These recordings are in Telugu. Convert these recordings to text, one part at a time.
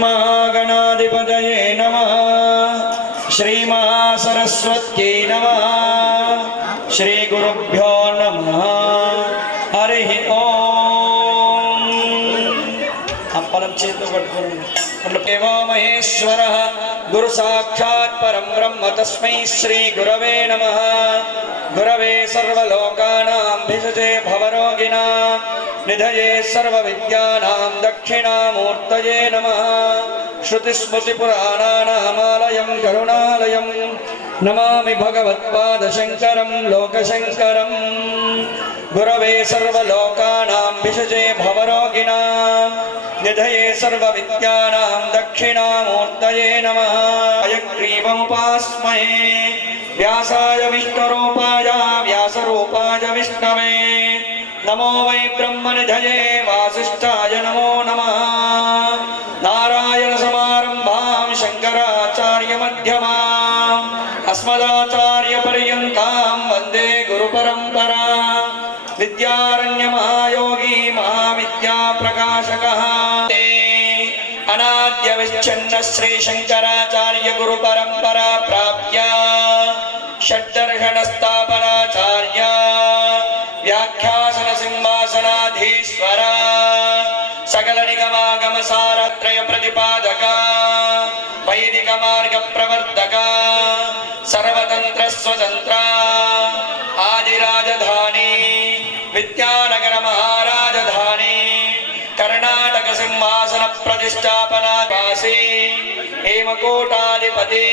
महागणाधिपतये नमः। श्रीमहासरस्वत्यै नमः। श्रीगुरुभ्यो नमः। हरिः ओम्। अपरं चेतु देवो महेश्वरः गुरु साक्षात् परं ब्रह्म तस्मै श्री गुरवे नमः। गुरवे सर्वलोकानां भिषजे भवरोगिणां निधये सर्वविद्यानां दक्षिणामूर्तये नमः। श्रुतिस्मृतिपुराणानामालयं करुणालयं नमामि भगवत्पादशङ्करं लोकशङ्करं। गुरवे सर्वलोकानां भिषजे भवरोगिणां निधये सर्वविद्यानां दक्षिणामूर्तये नमः। हयग्रीवमुपास्महे व्यासाय विष्णुरूपाय व्यासरूपाय विष्णवे नमो वै ब्रह्मनिधये वासिष्ठाय नमो नमः। नारायणसमारम्भां शङ्कराचार्यमध्यमाम् अस्मदाचार्यपर्यन्तां वन्दे गुरुपरम्परां। विद्यारण्यमहायोगी महाविद्याप्रकाशकः अनाद्यविच्छिन्न श्रीशङ्कराचार्य गुरुपरम्परा प्राप्य षड्दर्शनस्थापनाचार्य व्याख्यासन सिंहासनाधीश्वर सकल निगमागम सारत्रय प्रतिपादक वैदिक मार्ग प्रवर्तक सर्वतंत्र स्वतंत्र आदिराजधानी विद्यानगर महाराजधानी कर्नाटक सिंहासन प्रतिष्ठापनावासी हेमकूटाधिपति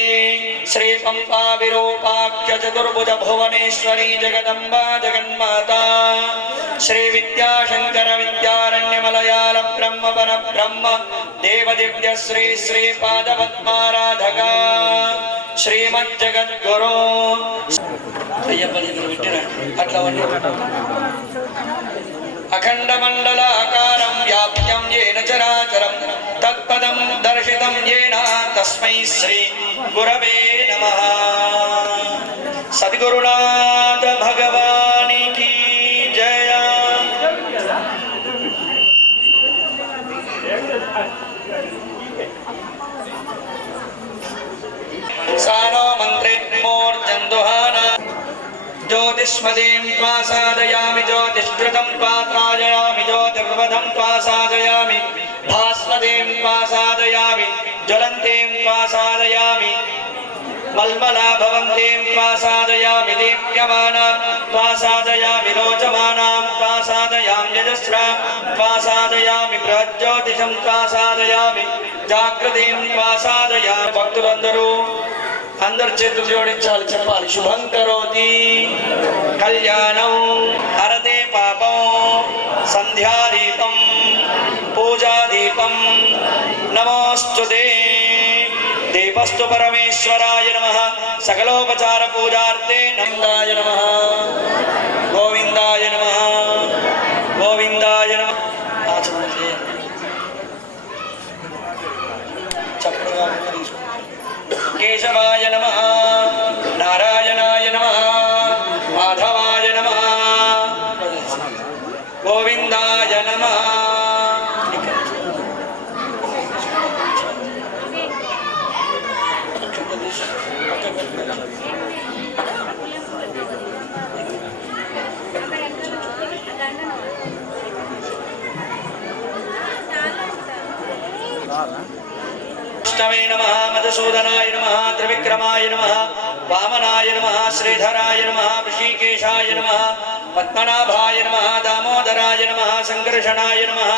श्री पंपा विरूपाख्य चतुर्भुज भुवनेश्वरी जगदंबा जगन्माता श्री विद्याशंकर विद्यारण्य मलयाल ब्रह्म पर ब्रह्म देव दिव्य श्री श्री पादपद्माराधका श्रीमज्जगद्गुरु अखंड मंडलाकारं व्याप्तं येन चराचरं तत्पदं दर्शितं येन तस्मै श्री गुरवे नमः। सद्गुरुनाथ भगवान की जय। सानो मंत्रे मूर्जन्दुहाना ज्योतिष्मदीं त्वा साधयामि ज्योतिष्कृतं त्वा त्राजयामि ज्योतिर्वधं त्वा साधयामि भास्वतीं त्वा साधयामि ज्वलन्तीं त्वा साधयामि मल्मला भवन्तीं त्वा साधयामि दीप्यमानां त्वा साधयामि रोचमानां त्वा साधयामि यजस्रां त्वा साधयामि बृहज्योतिषं त्वा साधयामि जागृतिं त्वा साधयामि। भक्तुలందరూ అందరు చేతులు జోడించాలి, చెప్పాలి. శుభం కరోతి కళ్యాణం హరతే పాపం సంధ్యాదీపం పూజాదీపం నమోస్తుతే దేవస్తు పరమేశ్వరాయ నమః సకలోపచార పూజార్థే నందాయ నమః గోవిందాయ నమః గోవిందాయ నమః. ఆచరణ చేయండి. చక్కగా केशवाय नमः नारायणाय नमः माधवाय नमः गोविंदाय नमः। विष्णवे नमः मधुसूदनाय नमः त्रिविक्रमाय नमः वामनाय नमः श्रीधराय नमः ऋषिकेशाय नमः पद्मनाभाय नमः दामोदराय नमः संकर्षणाय नमः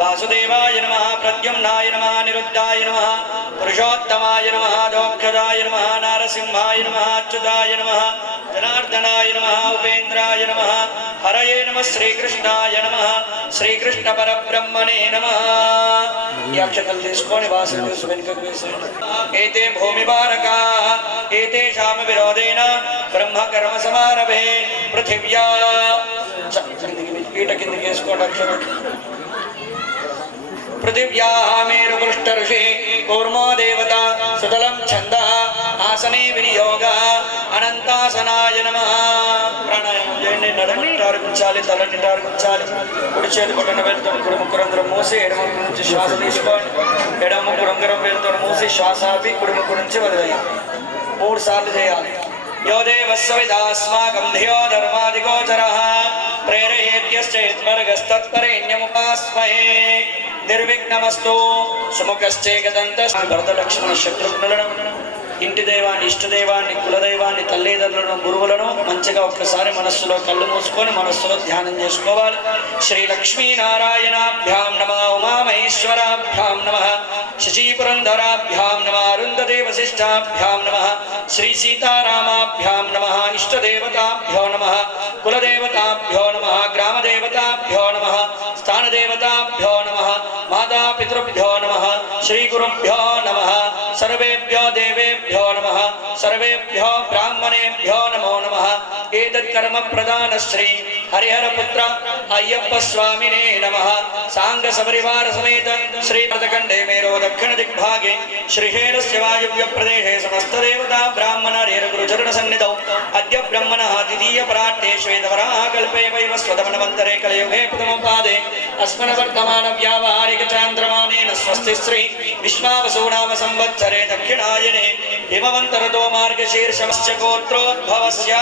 वासुदेवाय नमः प्रद्युम्नाय नमः निरुद्धाय नमः पुरुषोत्तमाय नमः दोक्षदाय नमः नारसिंहाय नमः अच्युताय नमः जनार्दनाय नमः उपेन्द्राय नमः हरये नमः श्रीकृष्णाय नमः श्रीकृष्ण परब्रह्मणे नमः। ఈ అక్షతలు తీసుకొని వాసన చేసి వెనుకకు వేసేయండి. ఏతే భూమిపారకా ఏతేషామ విరోధేన బ్రహ్మ కర్మ సమారభే పృథివ్యా పీట కిందకి వేసుకోండి అక్షరం. पृथिव्या मेरु पृष्ठ ऋषि कूर्मो देवता सुतलं छन्दः आसने विनियोगः अनंतासनाय नमः। प्राणायाम నడుము నిటారు ఉంచాలి, తల నిటారు ఉంచాలి. కుడి చేతి కొట్టన వెళ్తాం కుడి ముక్కురంధ్రం మూసి ఎడమ ముక్కు నుంచి శ్వాస తీసుకోండి. ఎడమ ముక్కు రంధ్రం వెళ్తాం మూసి శ్వాస ఆపి కుడి ముక్కు నుంచి వదిలేయాలి. 3 సార్లు చేయాలి. यो देवस्सविदास्माकं धियो धर्मादिगोचरः प्रेरयेत्यश्चेत्वर्गस्तत्परेण्यमुपास्महे निर्विघ्नमस्तु सुमुखश्चेकदन्तः भरतलक्ष्मण शत्रुघ्नुలను ఇంటి దైవాన్ని, ఇష్టదైవాన్ని, కులదైవాన్ని, తల్లిదండ్రులను, గురువులను మంచిగా ఒక్కసారి మనస్సులో కళ్ళు మూసుకొని మనస్సులో ధ్యానం చేసుకోవాలి. శ్రీ లక్ష్మీనారాయణాభ్యాం నమః, ఉమామహేశ్వరాభ్యాం నమః, శశీపురంధరాభ్యాం నమః, అరుంధతే వశిష్టాభ్యాం నమః, శ్రీ సీతారామాభ్యాం నమః, ఇష్టదేవతాభ్యో నమః, కులదేవతాభ్యో నమః, గ్రామదేవతాభ్యో నమః, స్థానదేవతాభ్యో నమః, మాతాపితృభ్యో నమః, శ్రీ గురుభ్యో నమః, सर्वेभ्यो देवेभ्यो नमः, सर्वेभ्यो ब्राह्मणेभ्यो नमो नमः. एतत्कर्म प्रदान श्री हरिहरपुत्र अय्यप्प स्वामिने नमः. सांग सपरिवार समेत श्री व्रतखंडे मेरो दक्षिण दिग्भागे श्रीशैलस्य वायव्य प्रदेशे समस्त देवता ब्राह्मण हरिहर गुरुचरण सन्निधौ अद्य ब्रह्मणः द्वितीय पराट्टे श्वेतवराह कल्पे वैवस्वतमन्वन्तरे कलयुगे प्रथमं पादे अस्मन् वर्तमान व्यावहारिक चान्द्रमानेन स्वस्ति श्री विश्वावसु नाम संवत्सरे दक्षिणायने हिमवन्तरतो मार्गशीर्षमस्य गोत्रोद्भवस्य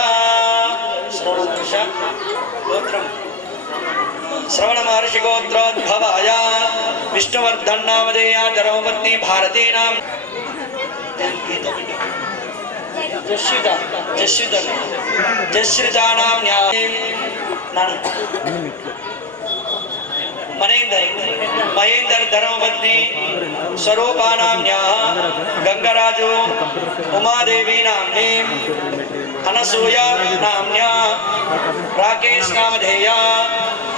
श्रवण महर्षि गोत्रोद्भवाय विष्णुवर्धन नामधेया धर्मपत्नी भारती नाम जश्रिता नाम महेंद्र धर्मपत्नी स्वरूपा नाम्या गंगराजो उमादेवी नाम्नी అనసూయ నామ్య రాకేష్ నామధేయ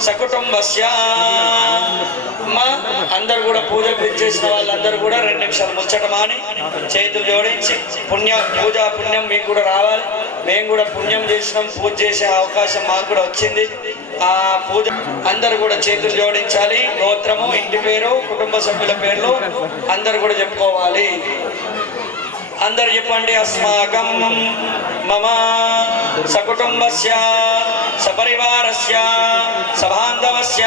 సకుటుంబస్య. అందరు కూడా పూజకు చేసిన వాళ్ళందరూ కూడా 2 నిమిషాలు ముచ్చటమాని చేతులు జోడించి పూజా పుణ్యం మీకు కూడా రావాలి. మేము కూడా పుణ్యం చేసినాం, పూజ చేసే అవకాశం మాకు కూడా వచ్చింది. ఆ పూజ అందరు కూడా చేతులు జోడించాలి. గోత్రము, ఇంటి పేరు, కుటుంబ సభ్యుల పేర్లు అందరు కూడా చెప్పుకోవాలి. అందరు చెప్పండి. అస్మాకం మమ సకుటుంబస్య సపరివారస్య సబాంధవస్య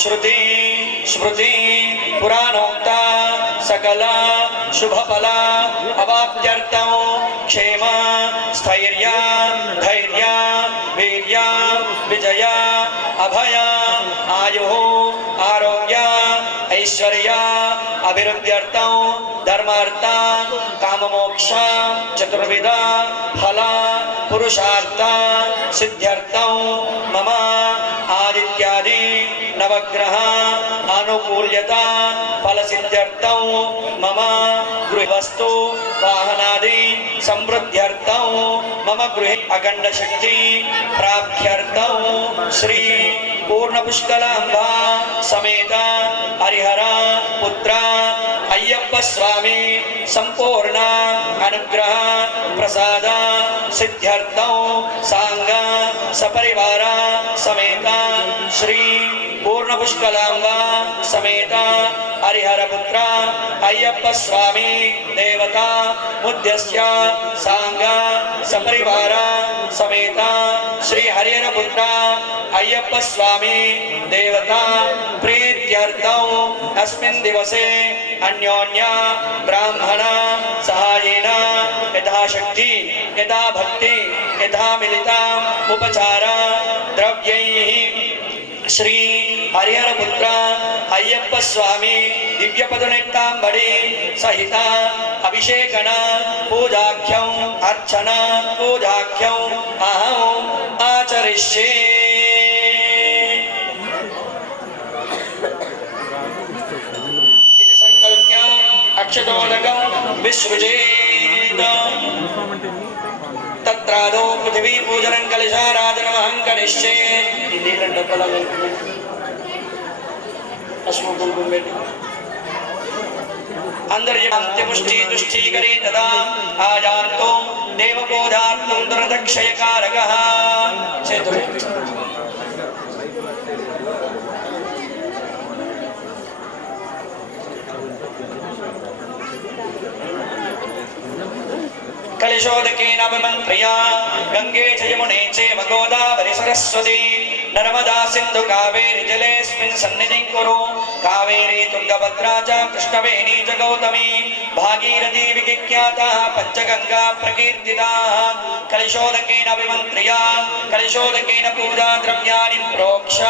శృతి స్మృతి పురాణోక్త సకల శుభఫల అవాప్త్యర్థం క్షేమ స్థైర్య ధైర్య వీర్య విజయ అభయ ఆయు ఆరోగ్య ఐశ్వర్య అభివృద్ధ్యర్థం ధర్మార్థ కామమోక్ష చతుర్విధ ఫల పురుషార్థ సిద్ధ్యర్థం మమ ఆదిత్యాది నవగ్రహ అనుకూల్యత ఫల సిద్ధ్యర్థం మమ గృహవస్తు వాహనాది సమృద్ధ్యర్థం మమ గృహే అఖండ శక్తి ప్రాప్త్యర్థం శ్రీ పూర్ణ పుష్కలాంబా సమేత హరిహర పుత్ర అయ్యప్ప స్వామి సంపూర్ణ అనుగ్రహ ప్రసాద సిద్ధ్యర్థం సాంగ సపరివార సమేత శ్రీ పూర్ణ పుష్కలాంబ సమేత హరిహర పుత్ర అయ్యప్ప స్వామి దేవత ముద్యస్య సాంగ సపరివార సమేత శ్రీ హరిహర పుత్ర అయ్యప్ప స్వామి దేవత ప్రీత్యర్థం అస్మిన్ దివసే అన్యోన్య బ్రాహ్మణ సహాయేన యథాశక్తి యథా భక్తి యథా మిలితాం ఉపచార ద్రవ్యైః శ్రీ హరిహర పుత్ర అయ్యప్ప స్వామి దివ్య పదునెట్టాంబడి సహిత అభిషేకన పూజాఖ్యం అర్చన పూజాఖ్యం అహం ఆచరిష్యే. ఇది సంకల్ప్య అక్షతోదకం విసృజేత్. తత్రాదో పృథివీ పూజనం కలశారాధనమహం కరిష్యే. అందరి అంత్యపుష్టి తుష్టీకరే తదా ఆజాంతో దేవబోధాత్మం దురదక్షయకారకః. చేతులు कलिशोदकेन विमन्त्र्या गंगे च यमुने चैव गोदावरि सरस्वती नर्मदा सिंधु कावेरी जलेस्मिन् सन्निधिं कुरु कावेरी तुंगभद्रा च कृष्णवेणी च गौतमी भागीरथी विख्याता पंचगंगा प्रकीर्तिता कलिशोदकेन विमन्त्र्या कलिशोदकेन पूजा द्रव्याणि प्रोक्ष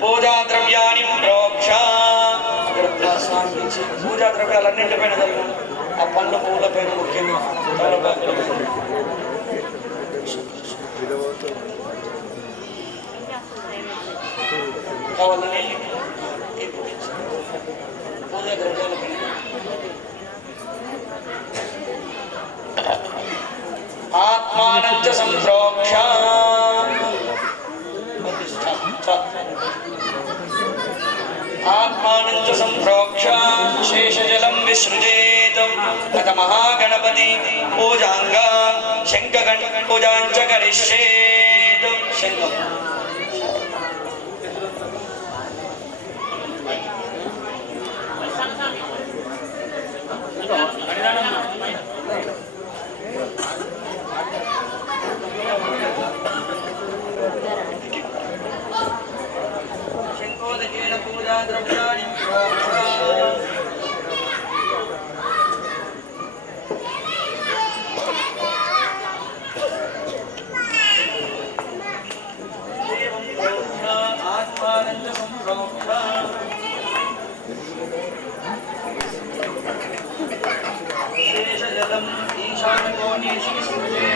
पूजा द्रव्याणि प्रोक्ष पूजा द्रव्यालन्निंటిపైన ఆ పండ్ల పూల పైన ముఖ్యంగా కావాలని పూజా ద్రవ్యాలపైన ఆత్మానం చ సంప్రోక్ష आत्मानं च संप्रोक्ष शेषजलं विसृजेत अथ महागणपति पूजांग शंखगण पूजां च करिष्येत् शंखं पूजा द्रव्याणि आत्मानंद संप्रोक्ष शेषजलम् ईशानकोणेषु विसृजे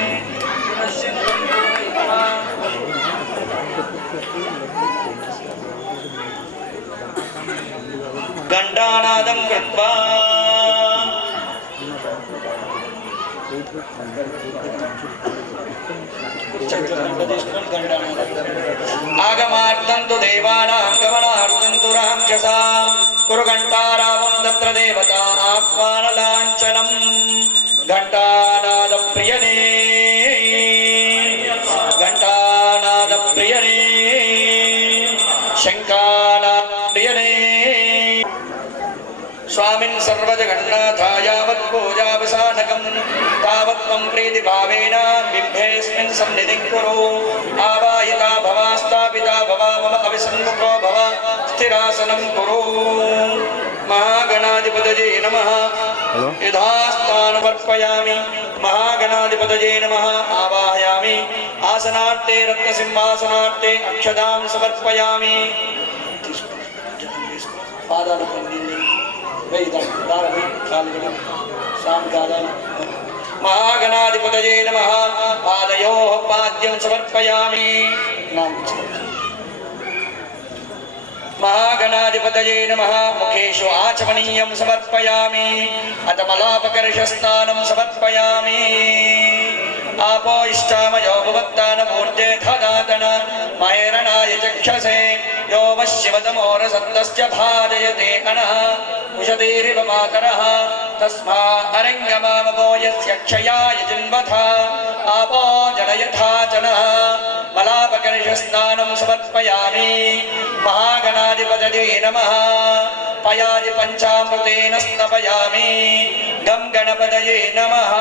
घंटानादं कृत्वा आगमार्थं तु देवानां गमनार्थं तु राक्षसां कुरु घंटारावं तत्र देवता आह्वानलाञ्छनं घंटानादप्रियने घंटानादप्रियने शङ्कानादप्रियने स्वामिन् सर्वजगन्नाथा यावत् पूजाविसानकं तावत् त्वं प्रीतिभावेन बिम्बेऽस्मिन् सन्निधिं कुरु आवाहिता भवास्तापिता भव मम अविसन्मुखो भव स्थिरासनं कुरु महागणाधिपतये नमः यथास्थानमर्पयामि महागणाधिपतये नमः आवाहयामि आसनार्थे रत्नसिंहासनार्थे अक्षतां समर्पयामि महागणाधिपतये नमः पादयोः पाद्यं समर्पयामि महागणाधिपतये नमः मुखेषु आचमनीयं समर्पयामि अथ मलापकर्षस्नानं समर्पयामि आपो इष्टामयो भवत्तानमूर्ते धदातन महेरणाय चक्षसे यो वश्यवतमोरसत्तस्य भाजयते अनः उषतीरिव मातरः तस्मा अरङ्गमामपो यस्य क्षयाय जिन्वथा आपो जनयथा जनः मलापकर्षस्नानं समर्पयामि महागणाधिपतये नमः पयादि पञ्चामृतेन स्नपयामि गं गणपतये नमः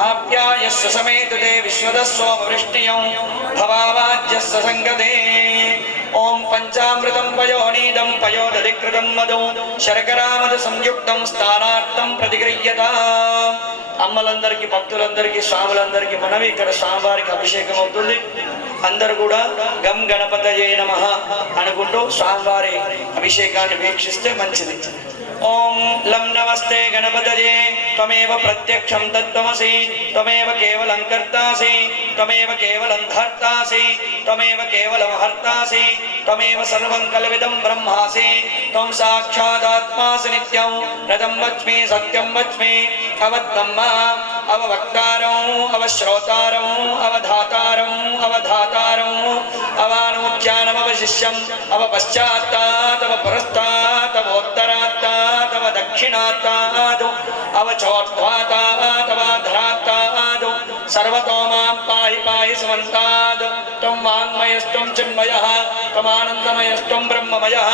आप्यायस्य समेतते विश्वदस्सोमवृष्टियं भवावाज्यस्य संगते ओं पंचामृतं पयोनीदं पयोदधिकृतं मधु शर्करामद संयुक्तं स्थानार्थं प्रतिगृह्यताम् అమ్మలందరికీ భక్తులందరికీ స్వాములందరికీ మనవి ఇక్కడ స్వామివారికి అభిషేకం అవుతుంది అందరూ కూడా గం గణపతయే నమః అనుకుంటూ స్వామివారి అభిషేకాన్ని వీక్షిస్తే మంచిది ओम लं नमस्ते गणपतये त्वमेव प्रत्यक्षं तत्त्वमसि त्वमेव केवलं कर्तासि त्वमेव केवलं धर्तासि त्वमेव केवलं हर्तासि त्वमेव सर्वं कलविदं ब्रह्मासि त्वं साक्षादात्मासि नित्यं रतं वच्मि सत्यं वच्मि अवद्धम्म अववक्तारं अवश्रोतारं अवधातारं अवधातारं अवानुज्ञानमवशिष्यम् अवपश्चात्तात् अवपुरस्तात् अवोत्तरात्तात् अवदक्षिणात्तात् अवचोर्ध्वात्तात् अवधरात्तात् सर्वतो मां पाहि पाहि समन्तात् त्वं वाङ्मयस्त्वं चिन्मयः त्वमानन्दमयस्त्वं ब्रह्ममयः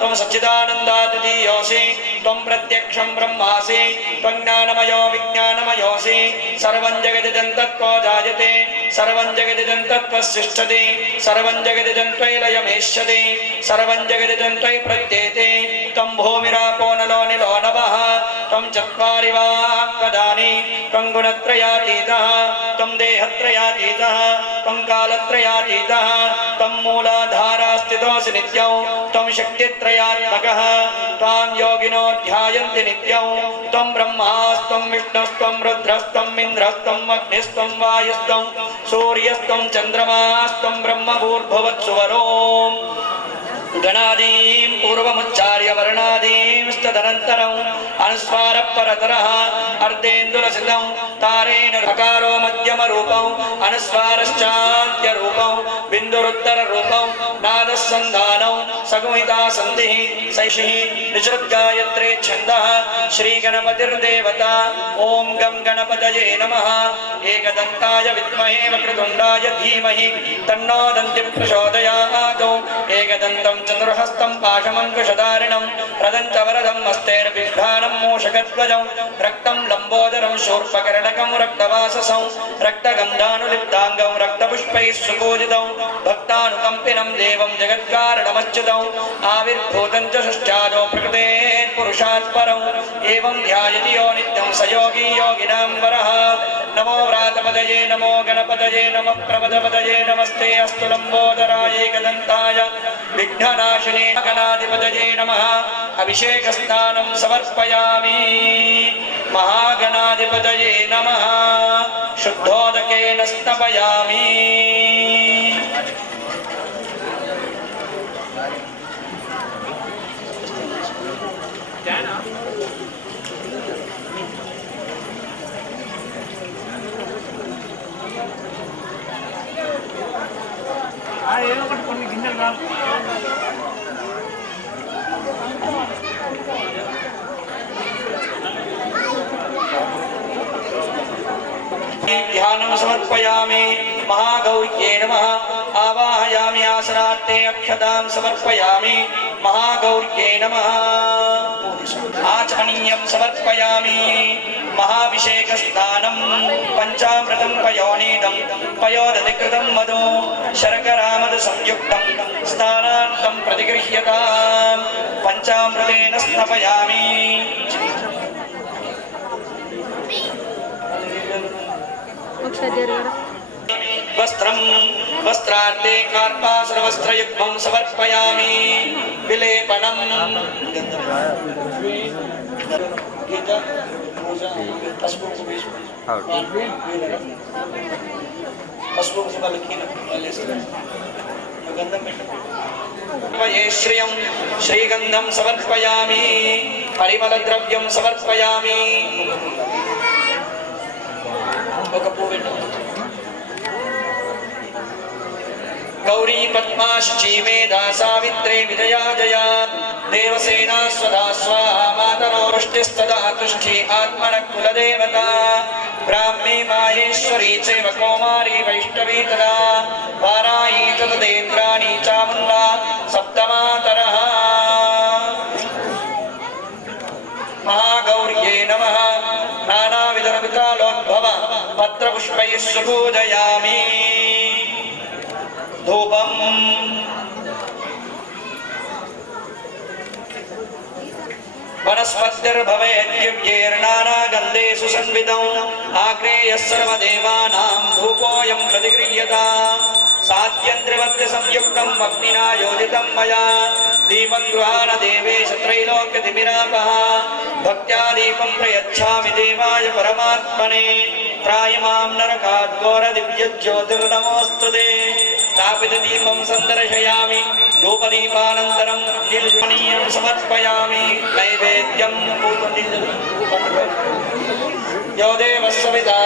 त्वं सच्चिदानन्दाद्वितीयोऽसि त्वं प्रत्यक्षं ब्रह्मासि त्वं ज्ञानमयो विज्ञानमयोऽसि सर्वं जगदिदं तत्त्वो जायते सर्वं जगदिदं तत्त्वस्तिष्ठति सर्वं जगदिदं त्वयि लयमेष्यति सर्वं जगदिदं त्वयि प्रत्येते त्वं भूमिरापो नलो निलो नभः त्वं चत्वारि वाक्पदानि त्वं गुणत्रयातीतः त्वं देहत्रयातीतः त्वं कालत्रयातीतः त्वं मूलाधारास्थितोऽसि नित्यौ त्वं शक्तित्रयात्मकः त्वां योगिनो ध्यायन्ति नित्यौ त्वं ब्रह्मास्त्वं विष्णुस्त्वं रुद्रस्त्वं इन्द्रस्त्वं अग्निस्त्वं वायुस्त्वं सूर्यस्त्वं चन्द्रमास्त्वं ब्रह्मभूर्भुवत्सुवरो गणादीं पूर्वमुच्चार्य वर्णादीं तदनन्तरं अनुस्वारपरतरः अर्धेन्दुलसितं तारेण ऋकारो मध्यमरूपौ अनुस्वारश्चान्त्यरूपौ बिन्दुरुत्तररूपौ नादस्सन्धानौ सगुहिता सन्धिः सैषिः निसृद्गायत्रे छन्दः श्रीगणपतिर्देवता ॐ गं गणपतये नमः एकदन्ताय विद्महे वक्रतुण्डाय धीमहि तन्नो दन्तिः प्रचोदयात् एकदन्तं चतुर्हस्तं पाशमङ्कुशधारिणं रदं च वरदं हस्तैर्बिभ्राणं मूषकध्वजं रक्तं लम्बोदरं शूर्पकर्णकं रक्तवाससं रक्तगन्धानुलिप्ताङ्गं रक्तपुष्पैः सुपूजितं भक्तानुकम्पिनं देवं जगत्कारणमच्युतं आविर्भूतं च षष्ठादो प्रकृतेः पुरुषात् परं एवं ध्यायति यो नित्यं स योगी योगिनां वरः नमो व्रातपदये नमो गणपतये नमः प्रमदपदये नमस्ते अस्तु लम्बोदराय एकदन्ताय विघ्ननाशिने गणाधिपतये नमः अभिषेकस्नानं समर्पयामि महागणाधिपतये नमः शुद्धोदकेन स्नापयामि ఏదో ఒకటి కొన్ని గింజలు రా ध्यानं समर्पयामि महागौर्यै नमः आवाहयामि आसनार्थे अक्षतां समर्पयामि महागौर्यै नमः आचमनीयं समर्पयामि महाभिषेकस्नानं पञ्चामृतं पयोनीदं पयोदधिकृतं मधु शर्करामद संयुक्तं स्नानार्थं प्रतिगृह्यतां पञ्चामृतेन स्नापयामि वस्त्रं वस्त्रार्थे कार्पासुरवस्त्रयुग्मं समर्पयामि विलेपनं श्रियं श्रीगन्धं समर्पयामि परिमलद्रव्यं समर्पयामि गौरी पद्मा शुची मेधा सावित्रे विजया जया देवसेना स्वधा स्वाहा मातरो वृष्टिस्तदा तुष्टि आत्मनः कुलदेवता ब्राह्मी माहेश्वरी चैव कौमारी वैष्णवी तदा वाराही च तदेन्द्राणी चामुण्डा सप्तमातरः महागौर्यै नमः नानाविधविकालोद्भव पत्रपुष्पैः सुपूजयामि धूपम् वनस्पतिर्भवेद्दिव्यैर्नानागन्धेषु संविदौ आग्नेयः सर्वदेवानां धूपोऽयं प्रतिगृह्यता सात्यन्त्रिवत्यसंयुक्तम् अग्निना योजितं मया दीपं गृहाण देवेश त्रैलोक्यतिमिरापः भक्त्या दीपं प्रयच्छामि देवाय परमात्मने त्रायिमां नरकाद्घोरदिव्यज्योतिर्नमोऽस्तुते स्थापितदीपं सन्दर्शयामि धूपदीपानन्तरं निर्जनीयं समर्पयामि नैवेद्यं यो देवः सविता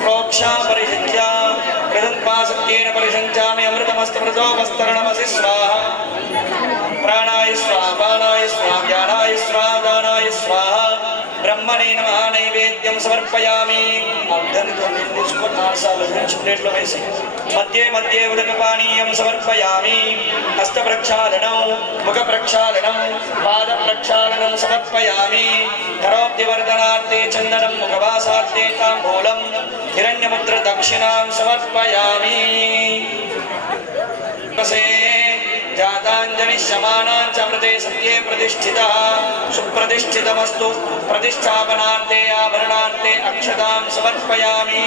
प्रोक्षाम सत्येन परिषञ्चामि अमृतमस्तमृतोपस्तरणमसि स्वाहा प्राणाय स्वाहा पानाय स्वाहा व्यानाय स्वाहा दानाय स्वाहा ब्रह्मणे नमः नैवेद्यं समर्पयामि मध्ये मध्ये उदकपानीयं समर्पयामि हस्तप्रक्षालनं मुखप्रक्षालनं पादप्रक्षालनं समर्पयामि करोद्यवर्धनार्थे चन्दनं मुखवासार्थे ताम्बूलं हिरण्यमुद्रदक्षिणां समर्पयामि जाताञ्जलिः शमानाञ्चमृते सत्ये प्रतिष्ठितः सुप्रतिष्ठितमस्तु प्रतिष्ठापनार्थे आभरणार्थे अक्षतां समर्पयामि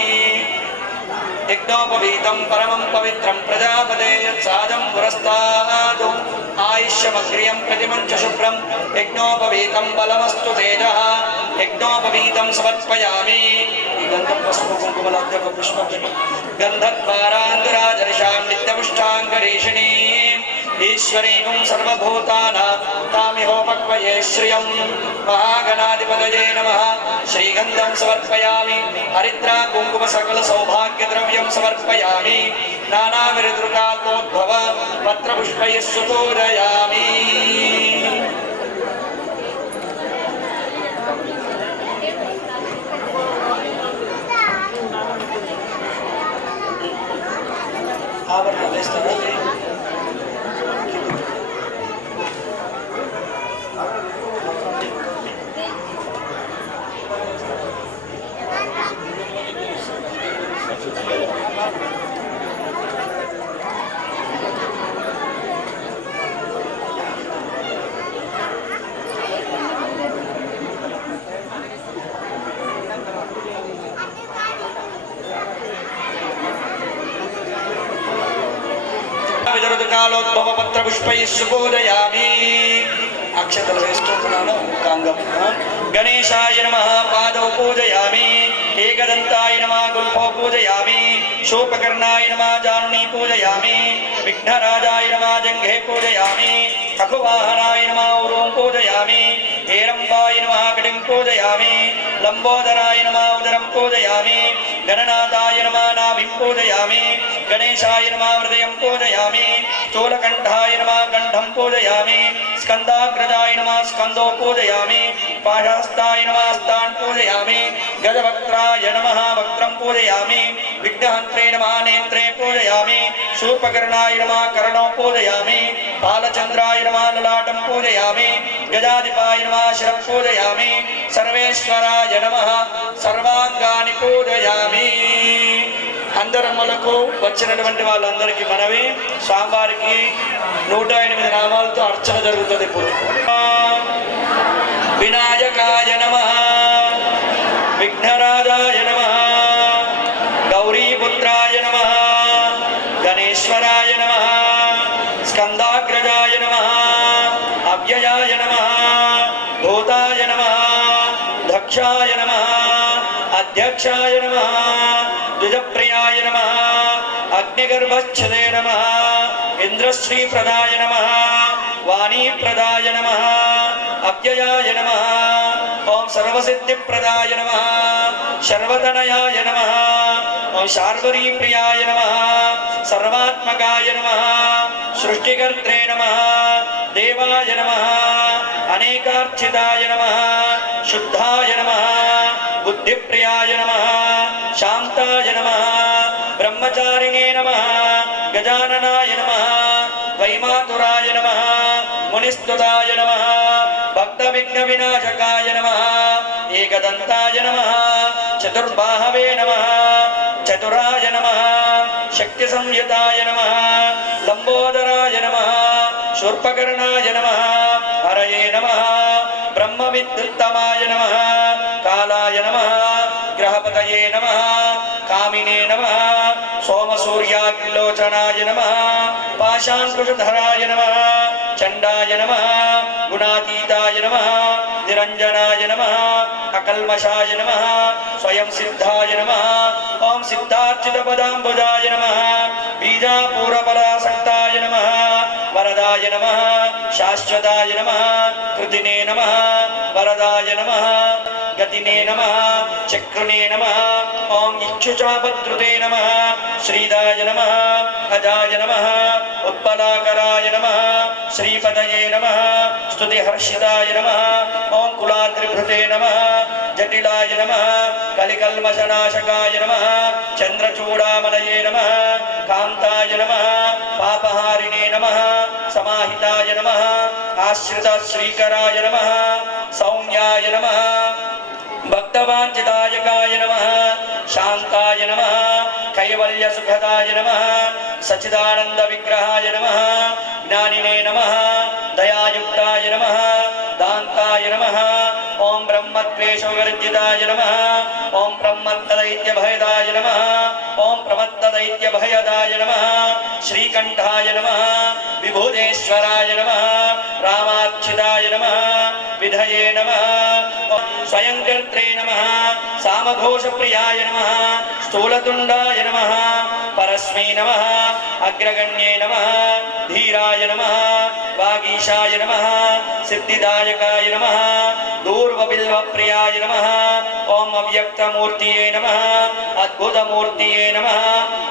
यज्ञोपवीतं परमं पवित्रं प्रजापते यत्सादं पुरस्तादु आयुष्यमग्र्यं प्रतिमञ्च शुभ्रं यज्ञोपवीतं बलमस्तु तेजः यज्ञोपवीतं समर्पयामि गन्धं पुष्पकुङ्कुमलब्धपुष्पं गन्धद्वारान्तराजर्षां नित्यपुष्टाङ्गरेषिणी ईश्वरीं सर्वभूतानां तामिहोपक्वये श्रियं महागणाधिपतये नमः श्रीगन्धं समर्पयामि हरिद्रा कुङ्कुम सकल सौभाग्यद्रव्यं समर्पयामि नानाविधऋकाल्पोद्भव पत्रपुष्पैः सुपूजयामि कालोद्भव पत्र पुष्पैः सुपूजयामि अक्षतल वेष्टोपनानो कांगम गणेशाय नमः पादौ पूजयामि एकदन्ताय नमः गुल्फो पूजयामि शूर्पकर्णाय नमः जानुनी पूजयामि विघ्नराजाय नमः जंघे पूजयामि ककुवाहनाय नमः ऊरुं पूजयामि हेरम्बाय नमः कटिं पूजयामि लंबोदराय नमः उदरं पूजयामि गणनाथाय नमः नाभिं पूजयामि गणेशाय नमः हृदयं पूजयामि स्थूलकण्ठाय नमः कण्ठं पूजयामि स्कन्दाग्रजाय नमः स्कन्दो पूजयामि पाशहस्ताय नमः हस्तान् पूजयामि गजवक्त्राय नमः वक्त्रं पूजयामि विघ्नहन्त्रे नमः नेत्रे पूजयामि शूर्पकर्णाय नमः कर्णौ पूजयामि बालचन्द्राय नमः ललाटं पूजयामि गजाधिपाय नमः शिरं पूजयामि सर्वेश्वराय नमः सर्वांगानि पूजयामि అందరమ్మలకు వచ్చినటువంటి వాళ్ళందరికీ మనవి స్వామివారికి 108 నామాలతో అర్చన జరుగుతుంది ఇప్పుడు వినాయకాయ నమః విఘ్నరాజాయ నమః గౌరీపుత్రాయ నమః గణేశ్వరాయ నమః స్కందాగ్రజాయ నమః అవ్యయాయ నమః భూతాయ నమః దక్షాయ నమః అధ్యక్షాయ నమః द्विजप्रियाय नमः अग्निगर्भच्छदे नमः इंद्रश्रीप्रदाय नमः वाणीप्रदाय नमः अव्ययाय नमः ओम सर्वसिद्धिप्रदाय नमः शर्वतनयाय नमः ओम शार्वरीप्रियाय नमः सर्वात्मकाय नमः सृष्टिकर्त्रे नमः देवाय नमः अनेकार्चिताय नमः शुद्धाय नमः बुद्धिप्रियाय नमः शांताय नमः ब्रह्मचारिणे नमः गजाननाय नमः वैमातुराय नमः मुनिस्तुताय नमः भक्तविघ्नविनाशकाय नमः एकदन्ताय नमः चतुर्बाहवे नमः चतुराय नमः शक्तिसंयुताय नमः लंबोदराय नमः शूर्पकर्णाय नमः हरये नमः ब्रह्मविद्युत्तमाय नमः कालाय नमः ग्रहपतये नमः कामिने नमः सोमसूर्याग्निलोचनाय नमः पाशाङ्कुशधराय नमः चण्डाय नमः गुणातीताय नमः निरञ्जनाय नमः अकल्मषाय नमः स्वयं सिद्धाय नमः ओम सिद्धार्चितपदाम्बुजाय नमः बीजापूरबलासक्ताय नमः वरदाय नमः शाश्वताय नमः कृतिने नमः वरदाय नमः गतिने नमः चक्रुने नमः ओम इक्षुचापद्रुते नमः श्रीदाय नमः अजाय नमः उत्पलाकराय नमः श्रीपदये नमः स्तुतिहर्षिताय नमः ओं कुलाद्रिभृते नमः जटिलाय नमः कलिकल्मषनाशकाय नमः चन्द्रचूडामणये नमः कान्ताय नमः पापहारिणे नमः समाहिताय नमः आश्रितश्रीकराय नमः सौम्याय नमः भक्तवाञ्छितायकाय नमः शान्ताय नमः कैवल्यसुखदाय नमः सच्चिदानन्दविग्रहाय नमः ज्ञानिने नमः दयायुक्ताय नमः दान्ताय नमः ओं ब्रह्मद्वेषविवर्जिताय नमः ओं ब्रह्मत्तदैत्यभयदाय नमः ओं प्रमत्तदैत्यभयदाय नमः श्रीकण्ठाय नमः विभुदेश्वराय नमः रामार्चिताय नमः विधये नमः स्वयंकर्त्रे नमः सामघोषप्रियाय नमः स्थूलतुण्डाय नमः परस्मै नमः अग्रगण्ये नमः धीराय नमः वागीशाय नमः सिद्धिदायकाय नमः दूर्वबिल्वप्रियाय नमः ओं अव्यक्तमूर्तिये नमः अद्भुतमूर्तिये नमः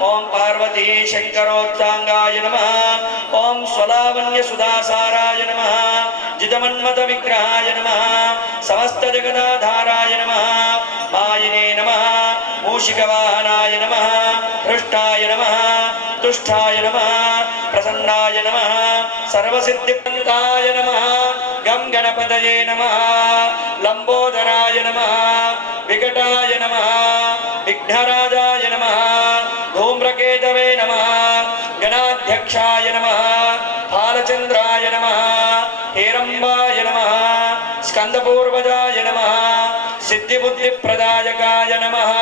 ओं पार्वती शङ्करोत्साङ्गाय नमः ओं स्वलावण्यसुधासाराय नमः जितमन्मथविग्रहाय नमः समस्तजगदाधाराय नमः मायिने नमः मूषिकवाहनाय नमः हृष्टाय नमः तुष्टाय नमः प्रसन्नाय नमः सर्वसिद्धिपन्ताय नमः गं गणपतये नमः लंबोदराय नमः विकटाय नमः विघ्नराजाय नमः धूम्रकेतवे नमः गणाध्यक्षाय नमः फालचन्द्राय नमः हेरम्बाय नमः स्कन्दपूर्वजाय नमः सिद्धिबुद्धिप्रदायकाय नमः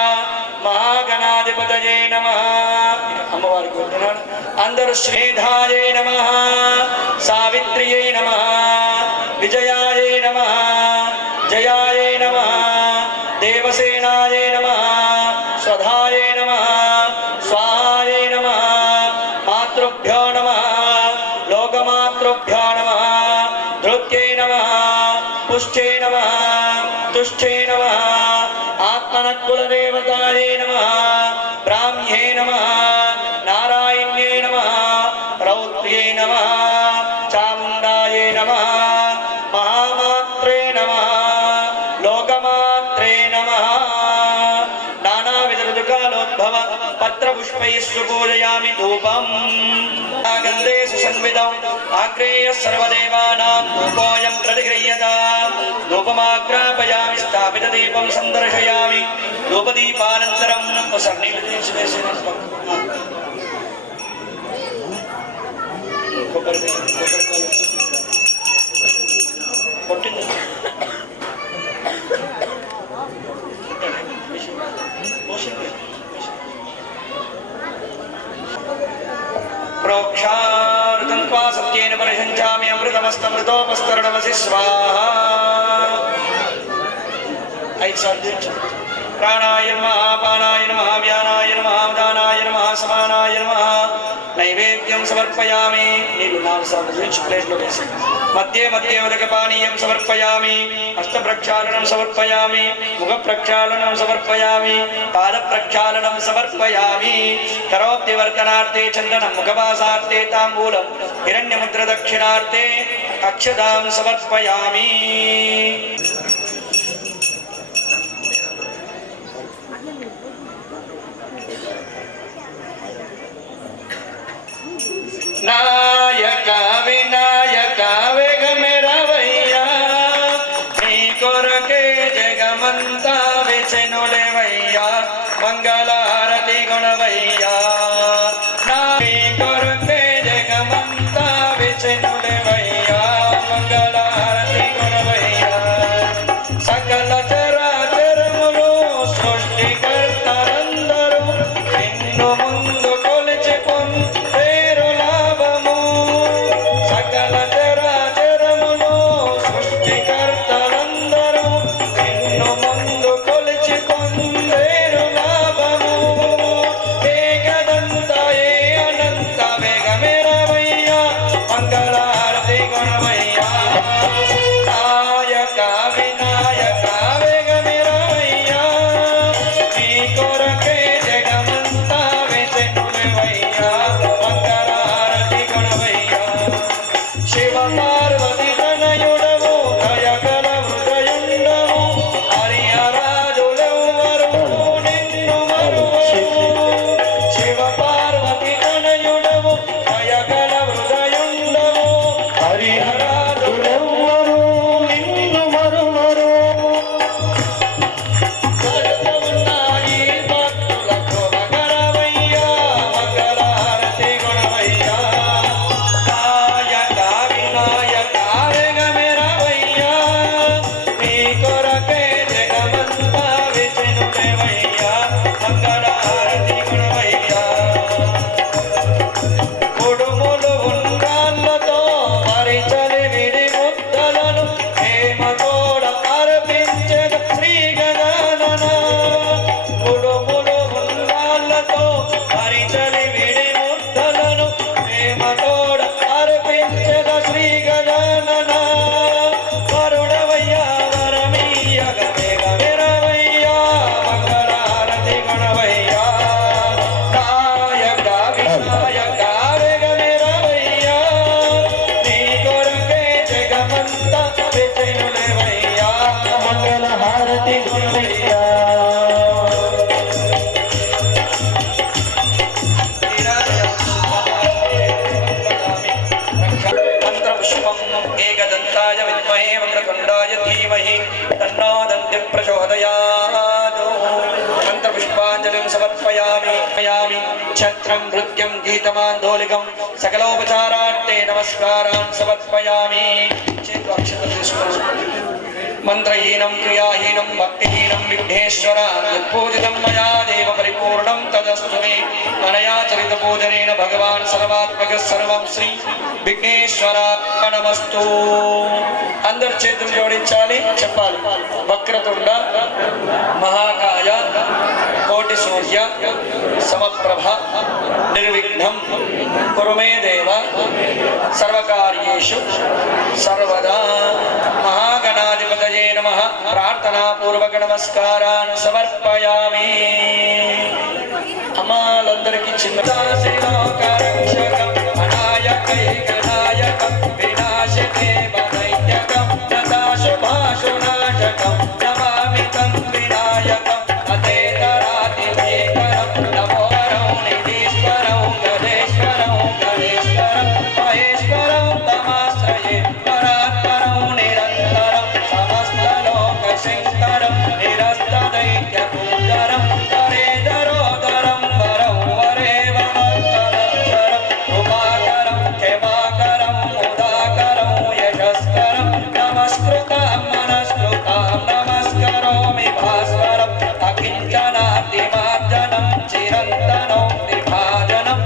महागणाधिपतये नमः అమ్మవారికి వందనాలు అందరూ శ్రీధాయే నమః సావిత్రియే నమః విజయాయే నమః జయాయే నమః దేవసేనాయే నమః స్వధాయే నమః స్వాహాయే నమః మాతృభ్యో నమః లోకమాతృభ్యో నమః ధృత్యై నమః పుష్ట్యై నమః తుష్ట్యై నమః ఆత్మనకులదేవతాయే నమః బ్రాహ్మ్యే నమః నారాయణ్యే నమః రౌద్ర్యే నమః చాముండాయే నమః మహామాత్రే నమః లోకమాత్రే నమః నానావిధరుకాలోద్భవ పత్రపుష్పైః పూజయామి ధూపం గంధే సుసన్వితం ఆగ్రేయ సర్వదేవానాం ధూపోయం ప్రతిగృహ్యతాం ధూపమాగ్రాపయామి స్థాపిత దీపం సందర్శయామి ధూపదీపానంతరం ఒకసారి నీళ్ళు తీసి వేసిన కొట్టింది प्रोक्षार्धन्त्वा सत्येन परिषञ्चामि अमृतमस्तमृतोपस्तरणमसि स्वाहा प्राणाय नमः पानाय नमः व्यानाय नमः उदानाय नमः समानाय नमः नैवेद्यं समर्पयामि नीलु नाలుగు సార్లు చూచి ప్లేట్లో వేసి मध्ये मध्ये उदकपानीयं समर्पयामि हस्तप्रक्षालनं समर्पयामि मुखप्रक्षालनं समर्पयामि पादप्रक्षालनं समर्पयामि करोक्तिवर्तनार्थे चन्दनं मुखवासार्थे ताम्बूलं हिरण्यमुद्रदक्षिणार्थे अक्षतां समर्पयामि नायक विनायक वेगमेरवैया नी कोरके जगमंता विचनुलेवैया मंगलारती गुणवैया नी कोरके जगमंता विचनुलेवैया मंगलारती गुणवैया सकल चराचरमुలు సృష్టికర్తలందరూ నిన్ను ముందు కొలిచి పొందేరు లాభము प्रचोदयात् मन्त्रपुष्पाञ्जलिं समर्पयामि छत्रं नृत्यं गीतमान्दोलिकं सकलोपचारार्थे नमस्कारान् समर्पयामि चेतु अक्षतं तीసుకోండి मंत्रहीनं क्रियाहीनं भक्तिहीनं विघ्नेश्वर यत्पूजितं मया देव परिपूर्णं तदस्तु मे अनया चरितपूजनेन भगवान् सर्वात्मकः सर्वं श्री विघ्नेश्वरार्पणमस्तु అందరు చేతులు జోడించాలి చెప్పాలి వక్రతుండ మహాకాయ కోటి సూర్య సమప్రభ నిర్విఘ్నం కురు మే దేవ సర్వకార్యేషు సర్వదా మహాగణాధిపతయే నమః ప్రార్థనాపూర్వక నమస్కారాన్ సమర్పయామి అమ్మాలందరికీ చిన్న రక్షకం అనాయకైకనాయకం వినాశకే వనైక్యకం నదాశుభాశునాశకం నమామి తం వినాయకం అతేతరాతిభీకరం నమోరం నిధీశ్వరం గణేశ్వరం గణేశ్వరం మహేశ్వరం తమాశ్రయే పరాత్పరం నిరంతరం సమస్తలోకశంకరం నిరస్తదైత్యపుంజరం హరేధరోధరం వరం వరేవ భక్తరక్షరం కృపాకరం క్షమాకరం ముదాకరం యశస్కరం నమస్కృతం మనస్కృతం నమస్కరోమి భాస్వరం అకించనార్తిమార్జనం చిరంతనం విభాజనం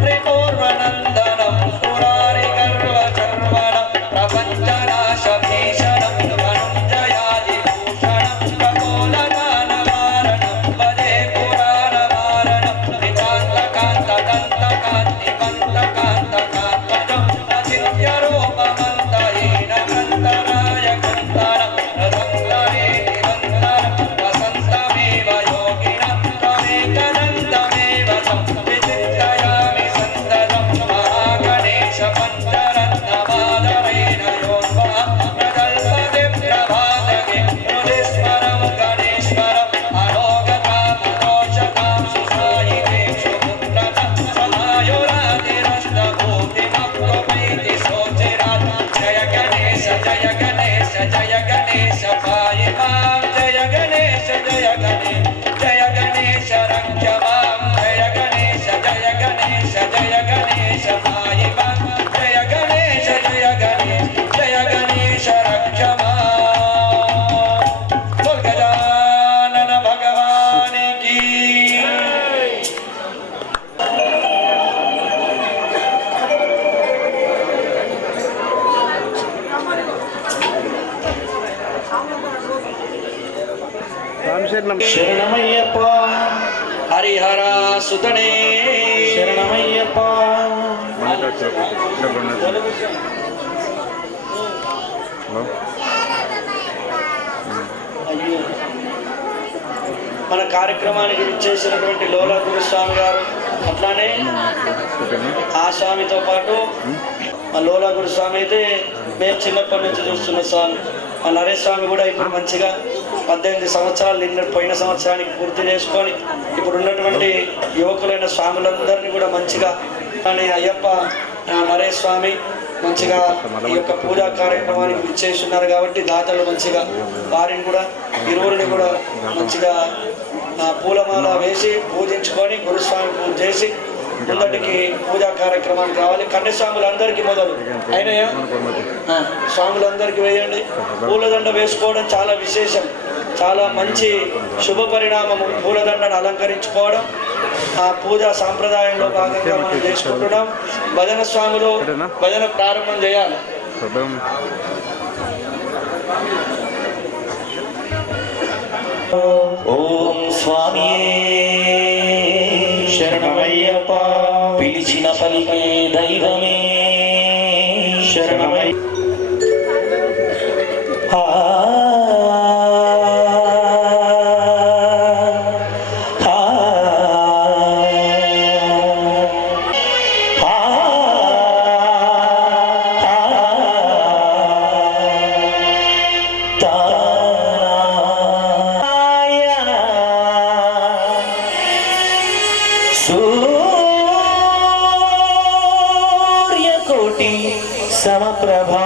త్రిపూర్వనందనం సురారిగర్వచర్వణం ప్రపంచనాశభీషణం ధనుంజయాదిభూషణం ఖగోళగానవారణం భజే పురాణవారణం నితాంతకాంతదంతకాంతిమంతకాంతకాత్మజం అచిత్యరూపమంతహీనమంతరాయకంతరం రథంగరే నిరంతరం వసంతమేవ యోగినం త్వమేకదంతమేవ సంవిచిత్రయామి సంతతం మహాగణేశ పంచరత్నమాదరేణ యోన్వా ప్రకల్పతే ప్రభాతకే హృదిస్మరం గణేశ్వరం అరోగతామరోషతాం సుసాయితేషు పుత్రత సమాయురాతిరస్తభూతిమప్రపైతి శోచిరాత్ జయ గణేశ జయ గణేశ జయ గణేశ పాయి మాం జయ గణేశ జయ గణేశ జయ గణేశ రక్ష మాం జయ గణేశ జయ గణేశ జయ గణేశ పాయి మాం జయ గణేశ జయ గణేశ జయ గణేశ రక్ష మాం బోల్ గజానన భగవానికి శరణమయ్యప్ప హరిహర సుతనే శరణమయ్యప్ప అయ్యో మన కార్యక్రమానికి విచ్చేసినటువంటి లోలా గురుస్వామి గారు అట్లానే ఆ స్వామితో పాటు మా లోలా గురుస్వామి అయితే మేము చిన్నప్పటి నుంచి చూస్తున్న స్వామి మా నరేష్ స్వామి కూడా ఇప్పుడు మంచిగా 18 సంవత్సరాలు పోయిన సంవత్సరానికి పూర్తి చేసుకొని ఇప్పుడు ఉన్నటువంటి యువకులైన స్వాములందరినీ కూడా మంచిగా కానీ అయ్యప్ప నరేష్ స్వామి మంచిగా ఈ యొక్క పూజా కార్యక్రమానికి విచ్చేస్తున్నారు కాబట్టి దాతలు మంచిగా వారిని కూడా ఇరువురిని కూడా మంచిగా పూలమాల వేసి పూజించుకొని గురుస్వామి పూజ చేసి ముందటికి పూజా కార్యక్రమానికి రావాలి. కన్యస్వాములందరికీ మొదలు అయినయా స్వాములందరికీ వేయండి. పూలదండ వేసుకోవడం చాలా విశేషం, చాలా మంచి శుభ పరిణామము. పూలదండను అలంకరించుకోవడం ఆ పూజా సాంప్రదాయంలో భాగంగా మనం చేసుకుంటున్నాం. భజన స్వాములు భజన ప్రారంభం చేయాలి. ఓం స్వామి శరణమయ్యప్ప పిలిచిన పలికే దైవమే శరణమయ్య ఆ సూర్యకోటి సమప్రభా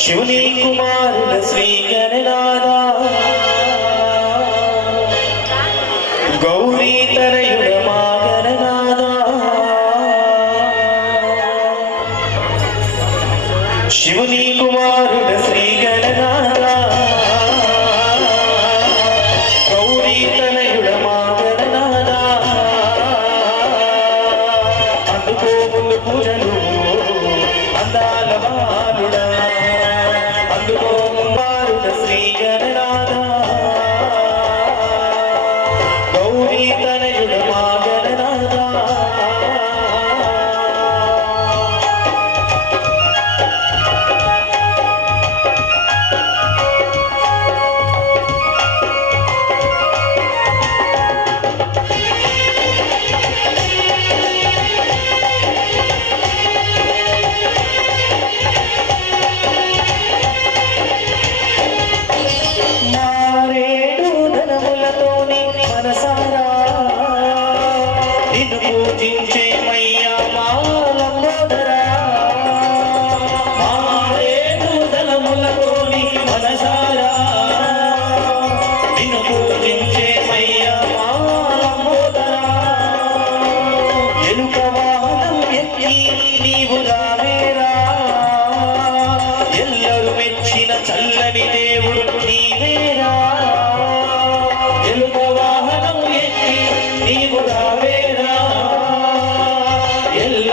శివుని కుమారుడు శ్రీ గణనాథ గౌరీ తనయుడ మా గణనాథ శివుని కుమారుడు శ్రీ గణనాథ గౌరీ తనయుడ మా గణనాథ అందుకో ముందు పూజలు అందాల బాలుడా అందుకో కుమారుడ శ్రీ గణనాథ గౌరీ తనయుడ మా గణనాథ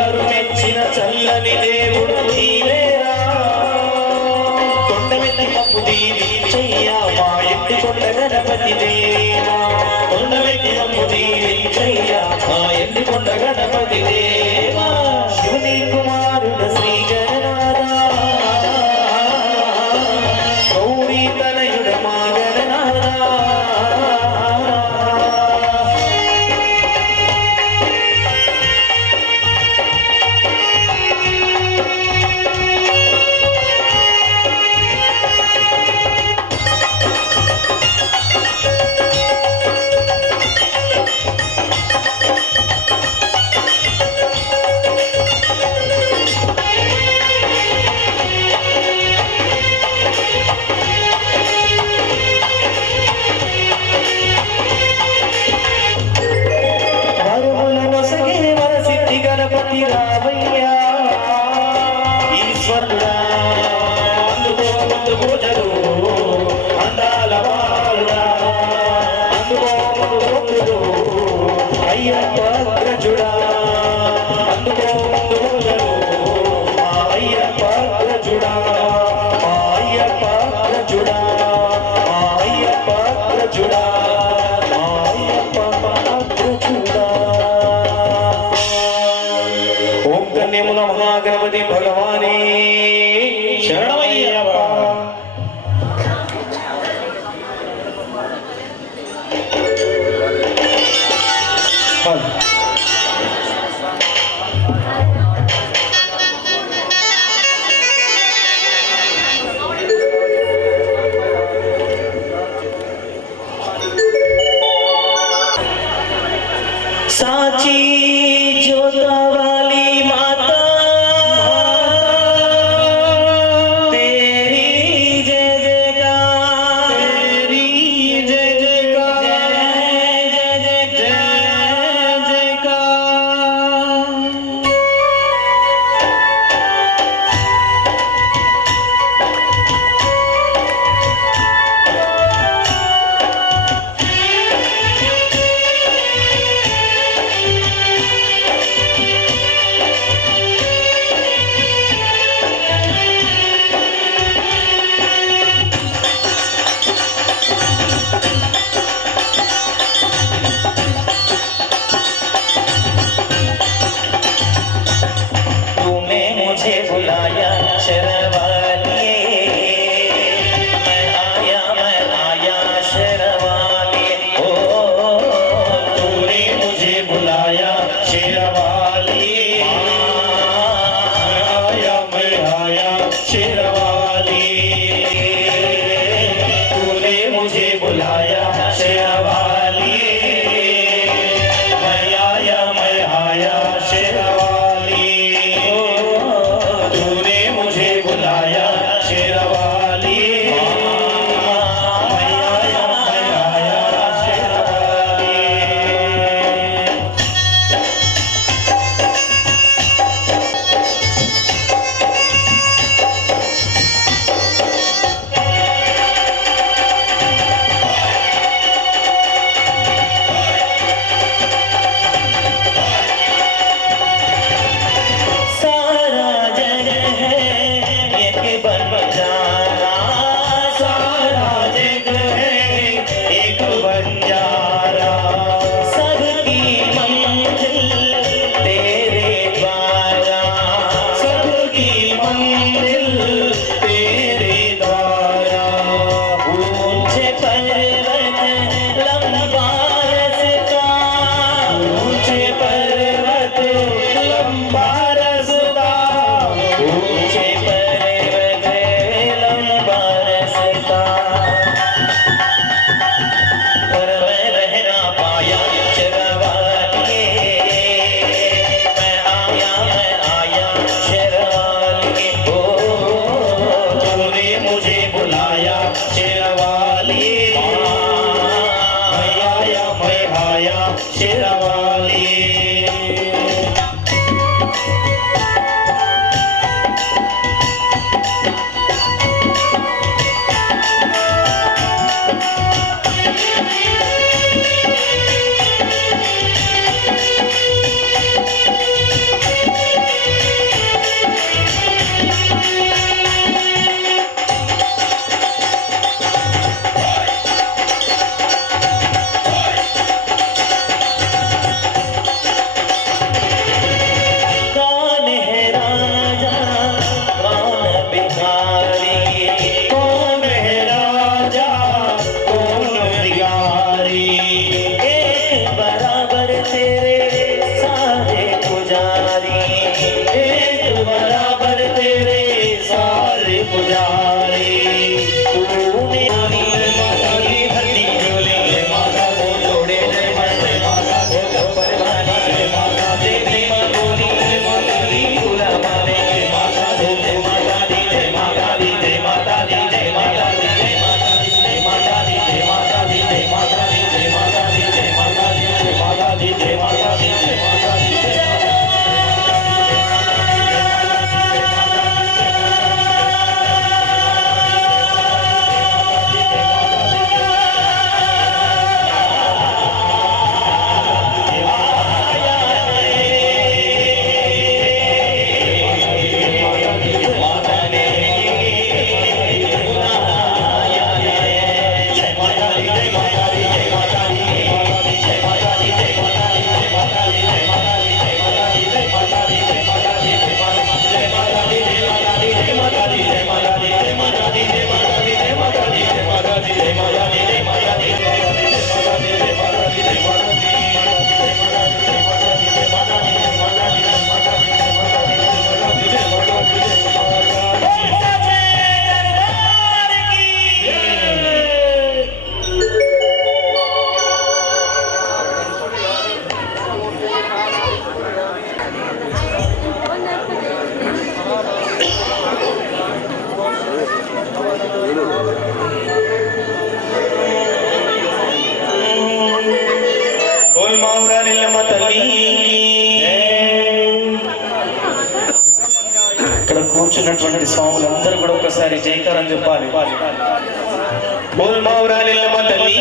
అందరూ మెచ్చిన చల్లని దేవుడు నీవేరా కొండమెత్తి మమ్ము దీవించయ్యా మా ఇంటి కొండ గణపతి దేవా కొండమెత్తి మమ్ము దీవించయ్యా మా ఇంటి కొండ గణపతి దేవా శివుని కుమారుడు శ్రీ జగన్నాథ గౌరీ తనయుడ మా గణనాథ గణపతి రావయ్యా ఈశ్వరుడా అందుకో ముందు పూజలు అందాల బాలుడా అందుకో ముందు పూజలు అయ్యప్ప అగ్రజుడా అందుకో ముందు పూజలు మా అయ్యప్ప అగ్రజుడా మా అయ్యప్ప అగ్రజుడా మా అయ్యప్ప అగ్రజుడా మా అయ్యప్ప అగ్రజుడా ఓం కన్యముల మహాగణపతి భగవానే శరణమయ్యప్ప साची जोता वाली माता तेरी जय जयकार तेरी जय जयकार जय जय जय जयकार तूने मुझे बुलाया शर्वालिए मैं आया शर्वालिए ओ तूने मुझे बुलाया शेरवालिए मैं आया शेरवालिए तूने मुझे बुलाया शेरवालिए मैं आया शेरवालिए तूने मुझे बुलाया शेरवाली मैं आया शेरवाली सारा जग है एक बंजारा सारा जग है एक बंजारा सबकी मंजिल तेरे द्वारा सबकी मंजिल तेरे द्वारा ऊंचे पर्वत लंबा रास्ता ऊंचे पर्वत लंबा रास्ता ऊंचे पर्वत लंबा रास्ता पर मैं रह ना पाया शर्वालिए मैं आया शर्वालिए ओ तूने मुझे बुलाया शर्वालिए मैं आया शर्वालिए కూర్చున్నటువంటి స్వాములందరూ కూడా ఒకసారి జైకారం చెప్పాలి. బోల్ మౌరాలిల్లమ్మ తల్లి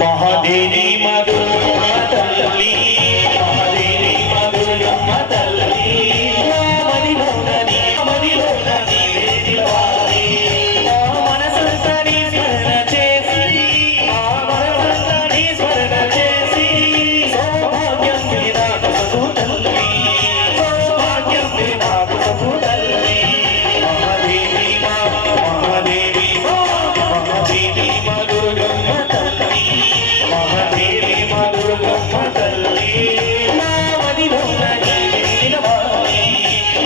మహాదేవి మధురమ్మ తల్లి మహాదేవి మధురమ్మ తల్లి మదిలోన నీవే నిలవాలి మా మనసంతా నీ స్మరణ చేసి సౌభాగ్యం నాకు సగు తల్లి సౌభాగ్యం నాకు సగు తల్లి మహాదేవి మహాదేవి మహాదేవి మధురమ్మ తల్లి మహాదేవి మధురమ్మ తల్లి మా మదిలోన నీవే నిలవాలి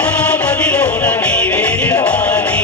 మా మదిలోన నీవే నిలవాలి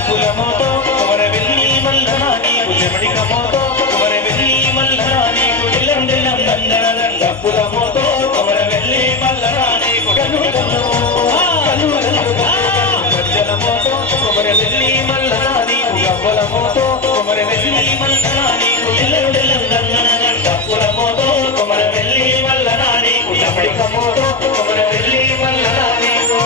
డప్పుల మోతో కొమరవెల్లి మల్లన నీకు చెమడిక మోతో కొమరవెల్లి మల్లన నీకు దిలం దిలం దందన డప్పుల మోతో కొమరవెల్లి మల్లన నీకు కన్ను కన్ను గజ్జల మోతో కొమరవెల్లి మల్లన నీకు గవ్వల మోతో కొమరవెల్లి మల్లన నీకు దిలం దిలం దందన డప్పుల మోతో కొమరవెల్లి మల్లన నీకు చెమడిక మోతో కొమరవెల్లి మల్లన నీకు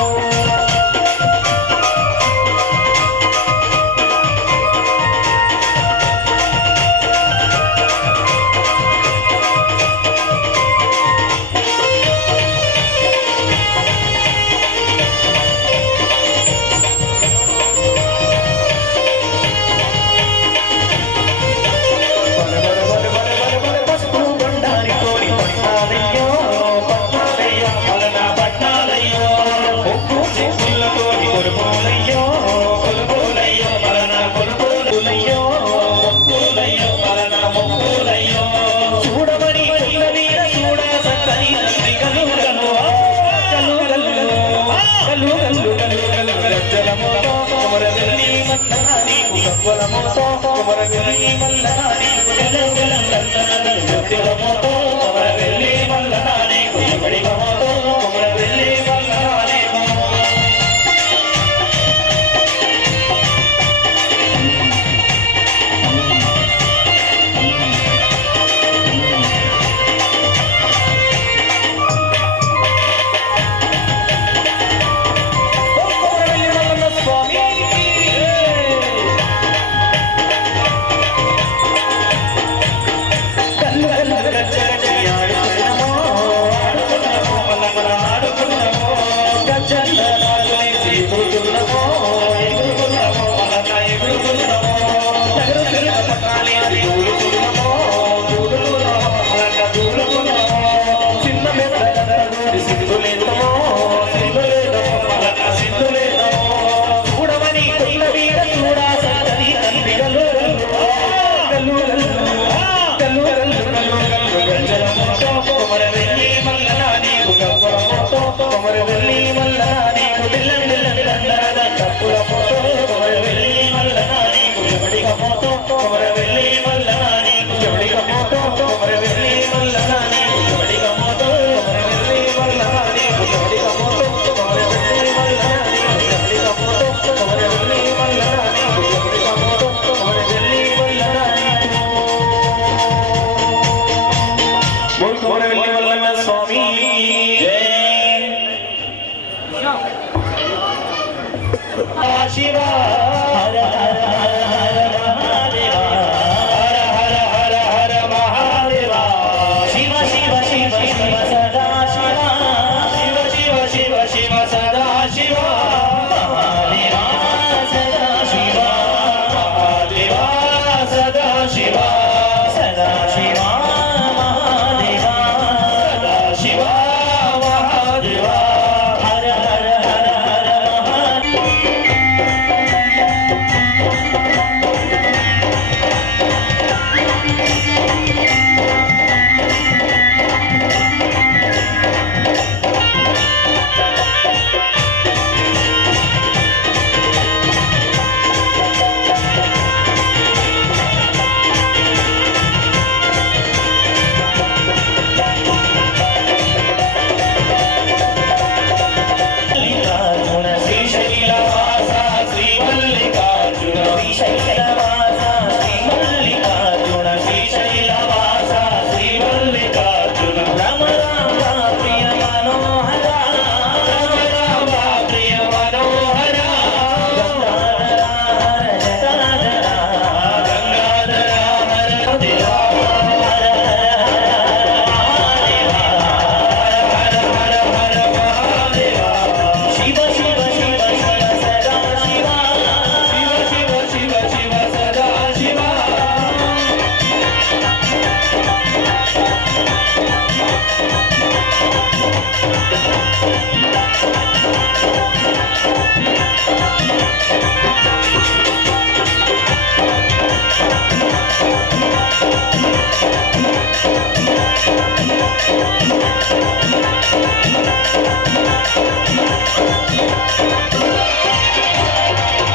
కొమరవెల్లి మల్లన నీకు దిలం దిలం దందన డప్పుల మోతో కొమరవెల్లి మల్లన నీకు చెమడిక మోతో కొమరవెల్లి మల్లన నీకు కొమరవెల్లి మల్లన్న స్వామి కొమరవెల్లి మల్లన నీకు దిలం దిలం దందన డప్పుల మోతో కొమరవెల్లి మల్లన నీకు చెమడిక మోతో కొమరవెల్లి మల్లన నీకు చెమడిక మోతో కొమరవెల్లి మల్లన నీకు చెమడిక మోతో కొమరవెల్లి మల్లన నీకు చెమడిక మోతో కొమరవెల్లి మల్లన నీకు చెమడిక మోతో కొమరవెల్లి మల్లన నీకు చెమడిక మోతో కొమరవెల్లి మల్లన నీకు బోల్ కొమరవెల్లి మల్లన్న స్వామి శివ హర హర హర హర మహాదేవ హర హర హర హర మహాదేవ శివ శివ శివ శివ సదా శివ శివ శివ శివ శివ సదా శివ మహాదేవ సదా శివ మహాదేవ సదా శివ సదా శివ మహాదేవ సదా శివ మహాదేవ హర హర హర హర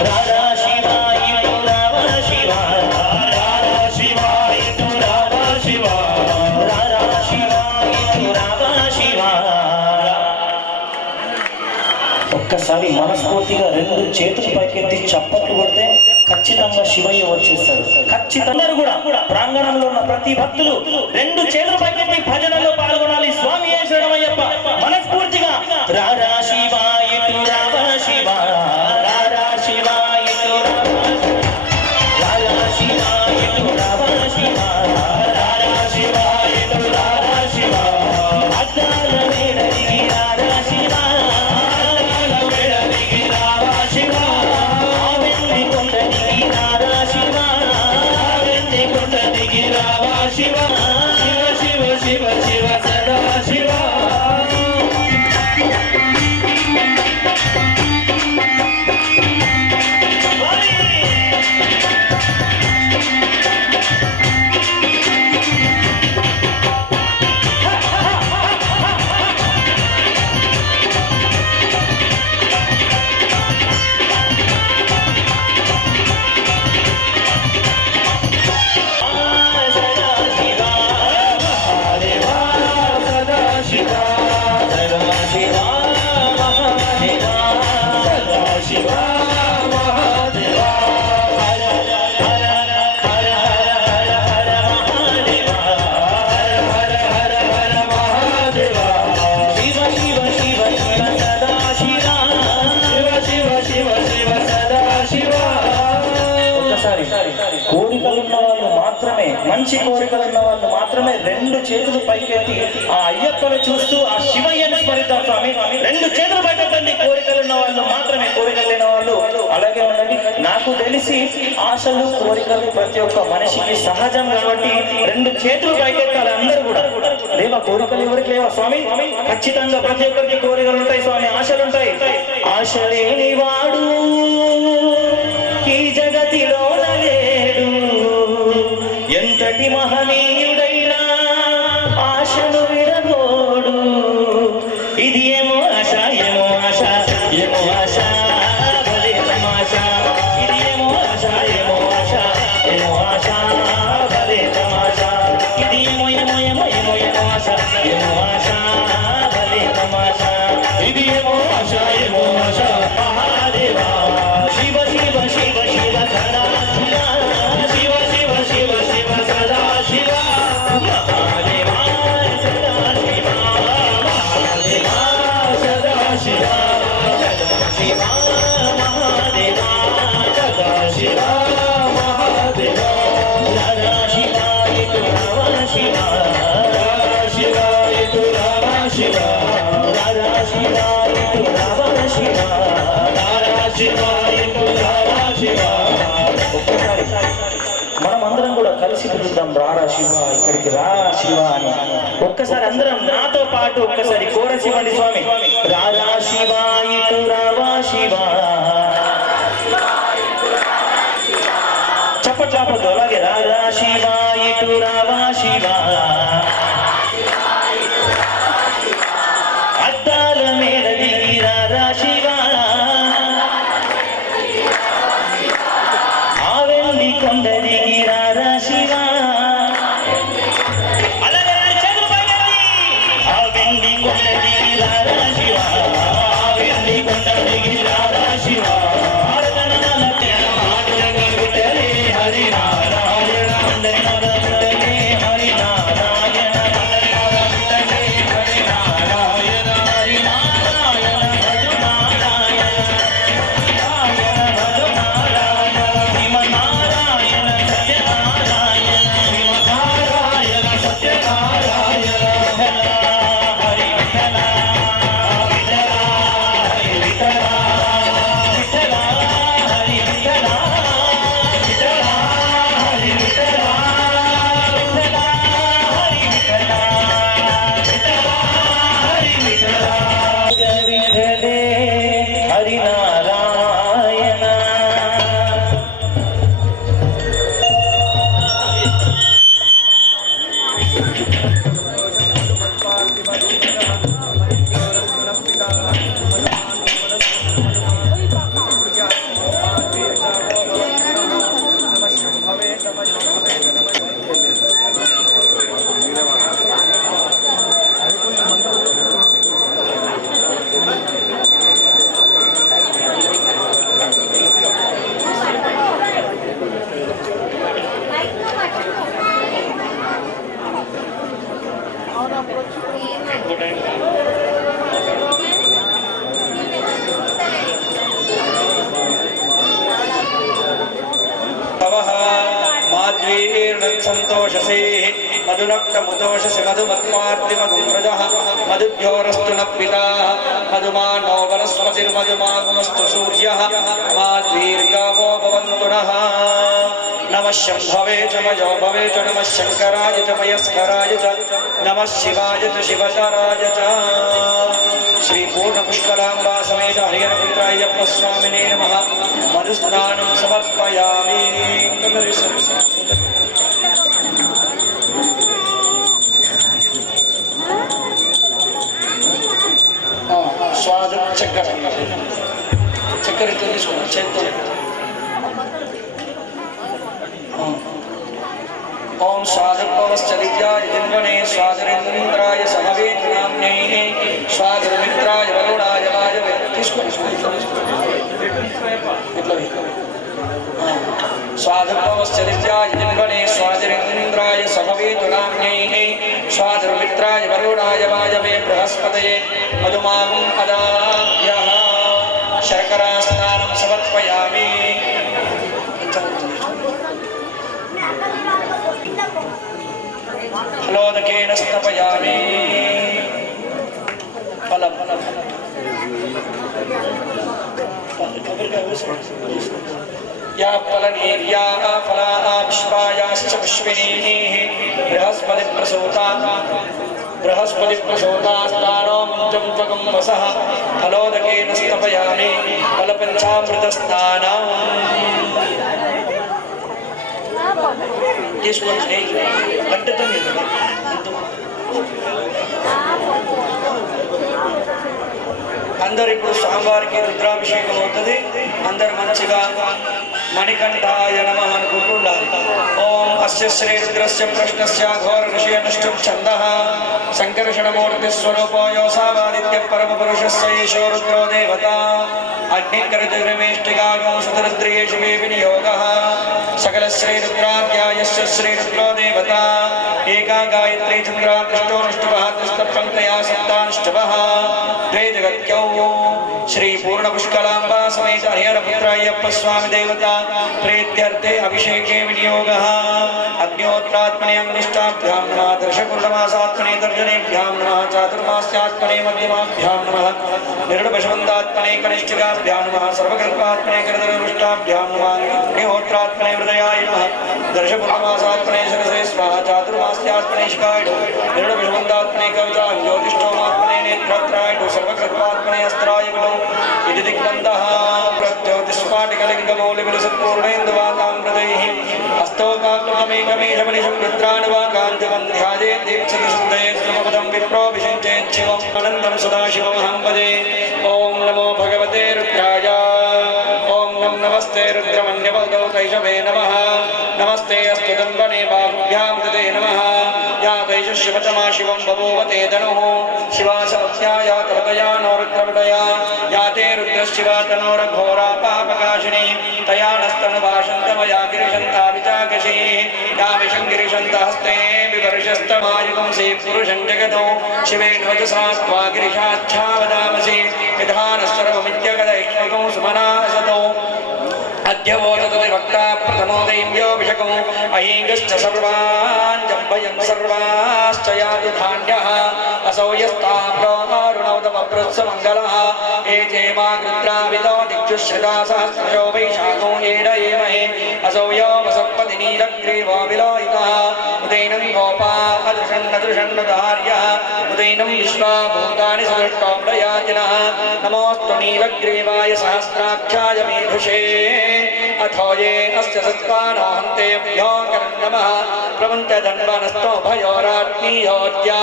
Radha Shiva ఒక్కసారి మనస్ఫూర్తిగా రెండు చేతులు పైకెత్తి చప్పట్లు కొడితే ఖచ్చితంగా శివయ్య వచ్చేస్తాడు. ఖచ్చితంగా కూడా ప్రాంగణంలో ఉన్న ప్రతి భక్తులు రెండు చేతులు పైకెత్తి భజనలో పాల్గొనాలి. స్వామి శరణమయ్యప్ప. మనస్ఫూర్తిగా రారా శివ ఇటు రావ శివ, రారా శివ ఇటు రారా శివ ఇటు రావ శివ, రారా శివ ఇటు రారా శివ, అద్దాల మేడలిగి రారా శివ, అద్దాల మేడలిగి రారా శివ, ఆవెల్లి కొండ దిగి రారా శివ, ఆవెల్లి కొండ దిగి రారా శివ, శివ శివ శివ శివ సదా శివ. కోరికలున్న వాళ్ళు మాత్రమే, మంచి కోరికలున్న వాళ్ళు మాత్రమే రెండు చేతులు పైకెత్తి ఆ అయ్యప్పను చూస్తూ ఆ శివయ్యను స్మరిద్దాం. స్వామి రెండు చేతులు పైకెత్తండి. కోరికలున్న వాళ్ళు మాత్రమే, కోరికలు లేని వాళ్ళు అలాగే ఉండండి. నాకు తెలిసి ఆశలు కోరికలు ప్రతి ఒక్క మనిషికి సహజం కాబట్టి రెండు చేతులు పైకెత్తాలి అందరూ కూడా. లేవా కోరికలు? ఎవరికి లేవా స్వామి? ఖచ్చితంగా ప్రతి ఒక్కరికి కోరికలు ఉంటాయి స్వామి, ఆశలు ఉంటాయి. ఆశ లేని వాడు ఈ జగతిలో లేడు, ఎంతటి మహనీయుడైనా ఆశను విడగోడు. ఇది ఏమో ఆశ, ఏమో ఆశ, ఏమో ఆశ, భలే తమాషా. ఇది ఏమో ఆశ, ఏమో ఆశ, ఏమో ఆశ, భలే తమాషా. ఇది ఏమో ఏమో ఏమో ఏమో ఏమో ఆశ, ఏమో ఆశ, భలే తమాషా. ఇది ఏమో ఆశ, ఏమో ఆశ, మహాదేవా శివ శివ శివ శివ సదా శివ, శివ శివ శివ శివ సదా శివ, మహాదేవా సదా శివ, మహాదేవా సదా శివ, సదా శివ మహాదేవా, సదా శివ మహాదేవా. రారా శివ ఇటు రావ శివ, రారా శివ ఇటు రావ శివ, రారా శివ ఇటు రావ శివ, రారా శివ ఇటు రావ శివ. ఒక్కసారి మనం అందరం కూడా కలిసి పిలుద్దాం, రారా శివ, ఇక్కడికి రా శివ అని. ఒక్కసారి అందరం నాతో పాటు ఒక్కసారి కోరస్ ఇవ్వండి స్వామి. రారా శివ ఇటు రావా శివ, చప్పట్లాపద్దు అలాగే. రారా శివ ఇటు రావా శివ, అద్దాల మీద దిగి రారా శివ, ఆ వెండి కొండ దిగి రారా శివ. అలాగే చేతులు పైకెత్తి ఆ వెండి కొండ దిగి రారా శివ, ఆ వెండి కొండ దిగి రారా శివ. హరి నారాయణ मधुनक्तमुदोषसि मधुमत्वार्तिमधुमृदः मधुभ्योरस्तु न पिता मधुमानो वनस्पतिर्मधुमागमस्तु सूर्यः माद्वीर्गावो भवन्तु नः नमः शम्भवे च मयो भवे च नमः शङ्कराय च मयस्कराय च नमः शिवाय च शिवतराय च श्री पूर्णपुष्कराम्बा समेत हरिहरपुत्रायप्प स्वामिने नमः मधुस्नानं समर्पयामि स्वाद चक्कर चक्कर चेतन ओम स्वादुपवश्चलित्याय जिन्वने स्वादरेन्द्राय समवेत नाम्नैः स्वादुमित्राय वरुणाय वायवे स्वादुपवश्चलित्याय जिन्वने स्वादरेन्द्राय समवेत नाम्नैः स्वादुमित्राय वरुणाय वायवे बृहस्पतये मधुमागं पदाभ्यः शर्करा स्नानं समर्पयामि फलोदकेन स्तपयामि फलं या फलनीर्याः फलाः पुष्पायाश्च पुष्पिणीः बृहस्पतिप्रसूतास्तानो मुञ्चं त्वगं वसः फलोदकेन स्तपयामि फलपञ्चामृतस्नानम् తీసుకోండి గంటతో అందరు ఇప్పుడు స్వామివారికి రుద్రాభిషేకం అవుతుంది అందరు మంచిగా మణికంఠాయ నమః అనుకుంటూ ఉండాలి ఓం అస్య శ్రీ రుద్రస్య ప్రశ్నస్య ఘోర ఋషి అనుష్ఠుప్ ఛందః సంకర్షణమూర్తి స్వరూపో యోసావాదిత్య పరమపురుషస్య ఈశో రుద్రో దేవత అగ్నికరతిర్వేష్టికాగో సుతరుద్రియేషు మే వినియోగः सकल श्री रुद्राध्यायस्य श्री रुद्रो देवता एका गायत्री चन्द्रादृष्टोऽनुष्टुभः त्रिस्तपङ्क्तया सप्तानुष्टुभः द्वे जगत्यौ श्री पूर्णपुष्कलाम्बा समेत हरिहरपुत्रायप्प स्वामी देवता प्रीत्यर्थे अभिषेके विनियोगः अग्निहोत्रात्मने अंगुष्ठाभ्यां नमः दर्शपूर्णमासात्मने तर्जनेभ्यां नमः चातुर्मास्यात्मने मध्यमाभ्यां नमः निरुडपशवन्तात्मने कनिष्ठिकाभ्यां नमः सर्वकल्पात्मने करदरुष्टाभ्यां नमः अग्निहोत्रात्मने हृदयाय नमः दर्शपूर्णमासात्मने शिरसे स्वाहा चातुर्मास्यात्मने शिखाय निरुडपशवन्तात्मने कवितां ज्योतिष्ठोमात्मने नेत्रत्राय सर्वकल्पात्मने अस्त्राय विलो इति दिग्बन्धः प्रत्योतिस्फाटिकलिङ्गमौलिविलसत्पूर्णेन्दुवातां हस्तोकाकृतमेकमेशमनिशं रुद्रानुवाकान्तिवन्ध्याये दीक्षितशुद्धयेत्रमपदं विप्रोऽभिषिञ्चेत् शिवम् अनन्तं सदाशिवमहं भजे ॐ नमो भगवते रुद्राय ॐ नमस्ते रुद्रमन्यवदौ कैशवे नमः नमस्ते अस्तु दन्वने बाहुभ्यां ददे नमः या दैशशिवतमा शिवं बभूवते धनुः शिवासत्याया तवतया नो रुद्रवटया या ते रुद्रशिवा तनोरघोरा पापकाशिनी तया नस्तनुभाषन्तमया गिरिशन्ता विचाकशी या विशङ्गिरिशन्तहस्ते विवर्षस्तमायुगंसि पुरुषं जगतो शिवेन वचसा त्वा गिरिशाच्छा वदामसि विधानः सर्वमित्यगदैष्णकं सुमना असतो अद्यवोदतवक्ता प्रथमोदय्योऽभिषको अहीङ्गश्च सर्वान् जम्भयं सर्वाश्च यातु धान्यः असौ यस्ताम्रोरुणौतमभृत्समङ्गलः एते मागृद्राविदो दिक्षुश्रिता सहस्रशो वैशाखो एडयेमहे असौ यो वसत्पतिनीरग्रीवो विलोहितः उदैनं गोपा अदृशन्नदृशन्नधार्यः उदैनं विश्वाभूतानि सदृष्टोऽप्रयातिनः नमोऽस्तु नीलग्रीवाय सहस्राक्षाय मेधुषे अथो ये अस्य सत्त्वानो हन्तेभ्यो नमः प्रवन्त्यधन्वनस्तो भयोरात्मीयोद्या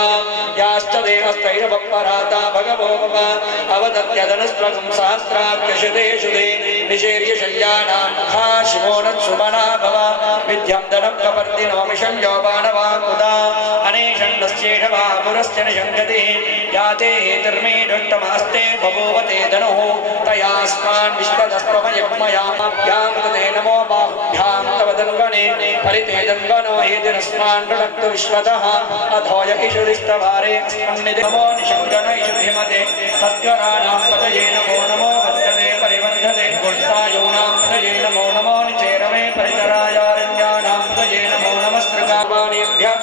याश्च देहस्तैरवपराता भगवो मम अवदत्यधनस्त्वं सहस्राख्यशुदेषु दे निशेर्यशल्यानां मुखा शिवो नत्सुमना भव विद्यं धनं कपर्दिनो मिषं यौवानवाकुदा अनेषण्णस्येषवा पुरस्य निषङ्गति याते हेतर्मे दुष्टमास्ते बभूवते धनुः तयास्मान् विश्वदस्त्वमयमयाभ्यां तते नमो बाहुभ्यां तव दन्वने परिते दन्वनो हेतिरस्मान् ऋणक्तु विश्वतः अथोय इषुदिष्टभारे अस्मन्निधि नमो निषङ्गन इषुधिमते तद्वराणां पतये नमो नमो वर्तते परिवर्धते गुष्टायूनां पतये नमो नमो निचेरमे परिचरायारण्यानां पतये नमो नमस्त्रकावाणेभ्यः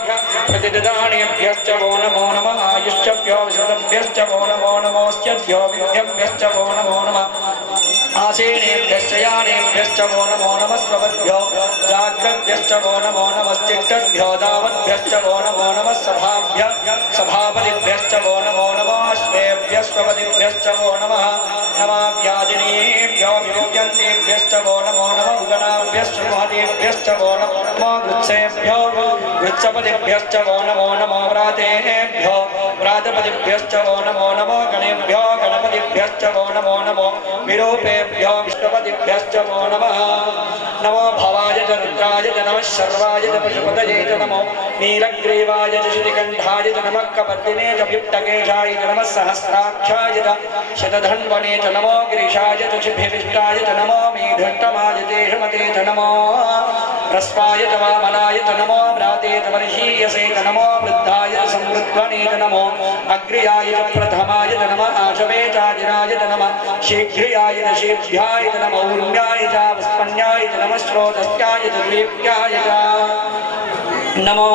विददानेभ्यश्च वो नमो नमः आयुष्यभ्यो विशुद्धभ्यश्च वो नमो नमोऽस्यभ्यो विद्यभ्यश्च वो नमो नमः आसीनेभ्यश्च यानेभ्यश्च वो नमो नमः स्वभ्यो जाग्रभ्यश्च वो नमो नमश्चित्तभ्यो दावद्भ्यश्च वो नमो नमः सभापतिभ्यश्च वो नमो नमः अश्वेभ्यश्वपतिभ्यश्च वो नमः नमाभ्यादिनेभ्यो विमुख्यन्तेभ्यश्च वो नमो नमः उगनाभ्यश्च महतेभ्यश्च वो नमो नमः वृत्सेभ्यो वृत्सपतिभ्यश्च वो नमो नमो व्रातेभ्यो व्रातपतिभ्यश्च वो नमो नमो गणेभ्यो गणपतिभ्यश्च वो नमो नमो विरूपेभ्यो विष्णुपतिभ्यश्च वो नमः नमो भवाय च रुद्राय च नमः शर्वाय च पशुपतये च नमो नीलग्रीवाय च श्रीकण्ठाय च नमः कपर्दिने च व्युक्तकेशाय च नमः सहस्राक्षाय च शतधन्वने च नमो गिरिशाय च शिभिविष्टाय च नमो मेधुष्टमाय तेषमते च नमो ह्रस्वाय च वामनाय च नमो व्राते च वर्षीयसे च नमो वृद्धाय च संवृद्ध्वने च नमो अग्र्याय च प्रथमाय च नमः आशवे चाजिराय च नमः शीघ्रियाय च शीघ्र्याय च नमो ऊर्म्याय च विस्पन्याय च नमः स्रोतस्याय च दीप्याय च नमो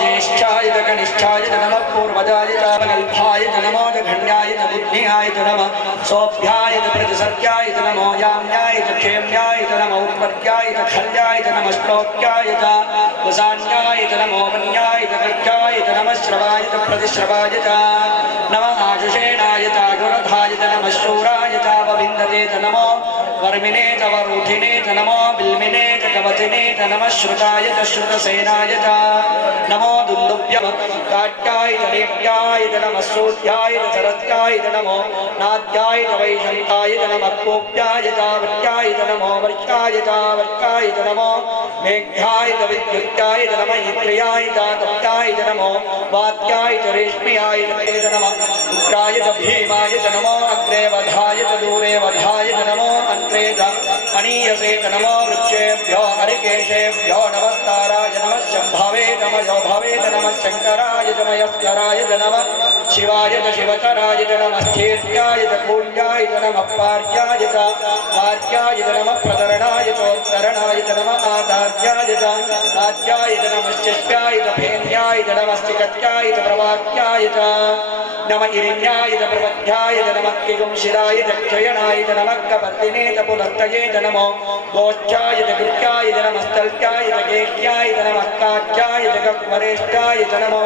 ज्येष्ठाय च कनिष्ठाय च नमः पूर्वजाय च गल्भाय च नमो जघन्याय च बुद्धियाय च नमः सोऽभ्याय च प्रतिसर्याय च नमो याम्याय च क्षेम्याय च नमो उत्पत्याय च खल्याय च नमः श्लोक्याय च वसान्याय च नमो वन्याय च कर्क्याय च नमः श्रवाय च प्रतिश्रवाय च नमः आशुषेणाय च गुणधाय च नमः शूराय च वविन्दते च नमो वर्मिने च वरूथिने च नमो बिल्मिने च कवचिने च नमः श्रुताय च श्रुतसेनाय च नमो दुन्दुभ्यः काट्याय च रेप्याय च नमः सूर्याय च सरस्याय च नमो नाद्याय च वैशन्ताय च नमः कोप्याय च वर्त्याय च नमो वर्षाय च वर्षाय च नमो मेघ्याय च विद्युत्याय च नमः इन्द्रियाय च तप्ताय च नमो वात्याय च रेश्म्याय च नमः उग्राय च भीमाय च नमो अग्रे वधाय च दूरे वधाय च नमो अन्त्रे च अनीयसे च नमो वृक्षेभ्यो हरिकेशेभ्यो नमस्काराय नमः शम्भवे च मयोभवे च नमः शङ्कराय च मयस्कराय च नमः शिवाय च शिवतराय च नमः स्थीर्याय च कूल्याय च नमः पार्याय च आर्याय च नमः प्रतरणाय चोत्तरणाय च नमः आचार्याय च आद्याय च नमः शिष्याय च फेन्याय च नमः शिखत्याय च प्रवाक्याय च नमः इरिण्याय च प्रबध्याय च नमः किगुंशिराय च क्षयणाय च नमः कपर्दिने च पुनर्तये च नमो गोष्ठाय च कृत्याय च नमः स्थल्त्याय च गेह्याय च नमः काख्याय च गह्वरेष्ठाय च नमो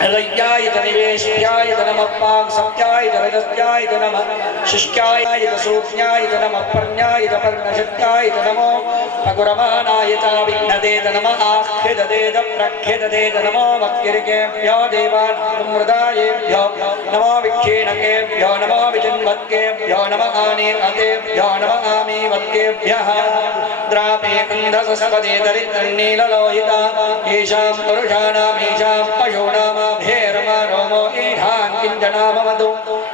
हृदयाय च निवेश्याय च नमः पाकसत्याय च रजस्याय च नमः शुष्क्याय च सूक्ष्याय च नमः पर्ण्याय च पर्णशक्याय च नमो अगुरमानाय च विघ्नते च नमः आख्यदते च प्रख्यदते च नमो वक्किर्केभ्यो देवान्मृदायेभ्यो नमो विक्षीणकेभ्यो नमो विचिन्वत्केभ्यो नमः आनीतेभ्यो नमः आमीवत्केभ्यः द्रापे अन्धसस्पदे दरिद्रन्नीललोहिता येषां पुरुषाणामेषां पशूनां भेरमा रोमो ईढान् किञ्चनामवतु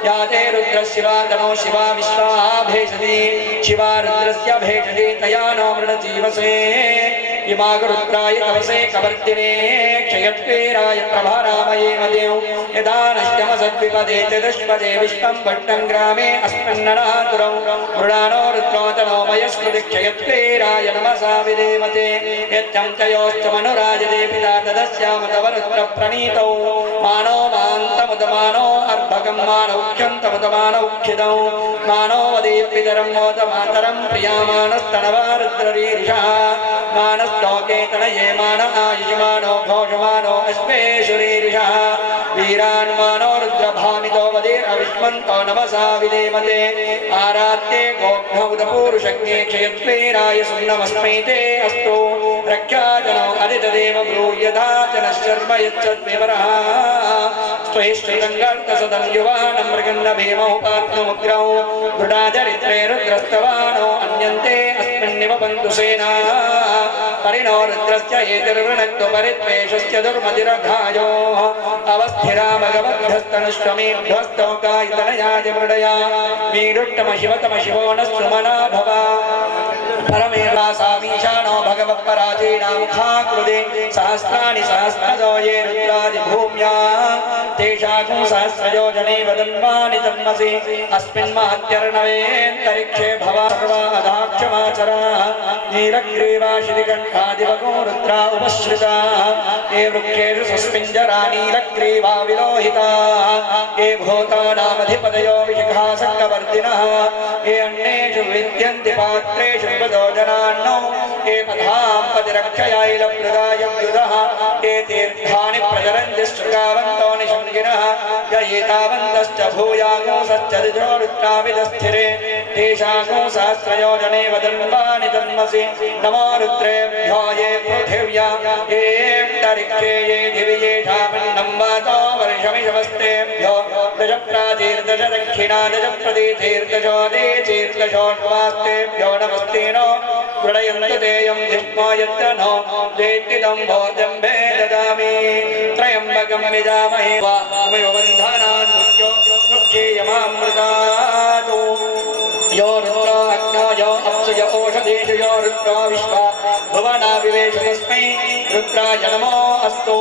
या ते रुद्रशिवा तनो शिवा विश्वा भेषति शिवा रुद्रस्य भेषति तया नो मृडजीवसे इमागरुद्राय तवसे कवर्तिने क्षयत्वीराय प्रभारामये मदेव यदा नश्यमसद्विपदे च दुष्पदे विश्वं भट्टं ग्रामे अस्मन्ननातुरौ मृडानो रुद्रो तनो मयस्कृति क्षयत्वीराय नमसा विदेवते यच्चं च योश्च मनुराजते पिता तदस्याम तव रुद्रप्रणीतौ मानो मान्तमुदमानो अर्भकं मानौख्यन्तमुदमानौ खिदौ मानो वदेपितरं मोदमातरं प्रियामानस्तनवा रुद्ररीर्षः मानस्तोके तनये मान आयुष्मानो घोषमानो अश्वेशुरीर्षः वीरान् मानो रुद्रभामितो वदेरविष्मन्तो नमसा विदेमते आराध्ये गोघ्नौदपूरुषज्ञे क्षयत्वीराय सुन्नमस्मै ते अस्तु रक्षाजनो अदितदेव ब्रूयधा जनः शर्म यच्छद्विवरः स्वैश्चितङ्गर्तसदं युवानं मृगन्न भीमौ पात्ममुग्रौ वृडाचरित्रे रुद्रस्तवानो अन्यन्ते अस्मिन्निव बन्धु सेना परिणो रुद्रस्य एतिर्वृणक्तु परित्वेषस्य दुर्मतिरघायोः अवस्थिरा भगवद्भ्यस्तनुष्वमेभ्यस्तौकायतनयाय मृडया वीरुट्टम शिवतम शिवो न सुमना भव परमेवासामीशानो भगवत्पराजेनामुखाकृते सहस्राणि सहस्रजो ये रुद्रादिभूम्या तेषाकं सहस्रयोजने वदन्वानि तन्मसि अस्मिन् महत्यर्णवेऽन्तरिक्षे भवा सर्वादाक्षमाचराः नीलग्रीवाशितिकण्ठादिवगो रुद्रा उपश्रिताः ये वृक्षेषु सुस्पिञ्जरा नीलग्रीवा विलोहिताः ये भूतानामधिपतयो विशिखासक्तवर्तिनः ये अन्येषु विद्यन्ति पात्रेषु पदोजनान्नो ये पथाम्पतिरक्षयाैलप्रदायव्युदः ये तीर्थानि प्रचरन्ति शृगावन्तो निशङ्गिनः य एतावन्तश्च भूयागोंसश्च दिजो रुद्राविदस्थिरे तेषागो सहस्रयोजने वदन्वानि तन्मसि नमो रुद्रेभ्यो ये पृथिव्या ये अन्तरिक्षे ये दिवि येषामन्नं वातो वर्षमिषवस्तेभ्यो दश प्राचीर्दश दक्षिणा दश प्रतीचीर्दशो देचीर्दशोऽट्वास्तेभ्यो नमस्तेनो गृणयन्तु तेयं जिह्वा यत्र नो वेत्तिदं भोजम्भे ददामि त्र्यम्बकं यजामहे वामयो बन्धनान् मृत्यो मुख्येयमामृतात् यो रुद्रो अग्नो यो अप्सु यो ओषधीषु यो रुद्रो विश्वा भुवना विवेश तस्मै रुद्राय नमो अस्तु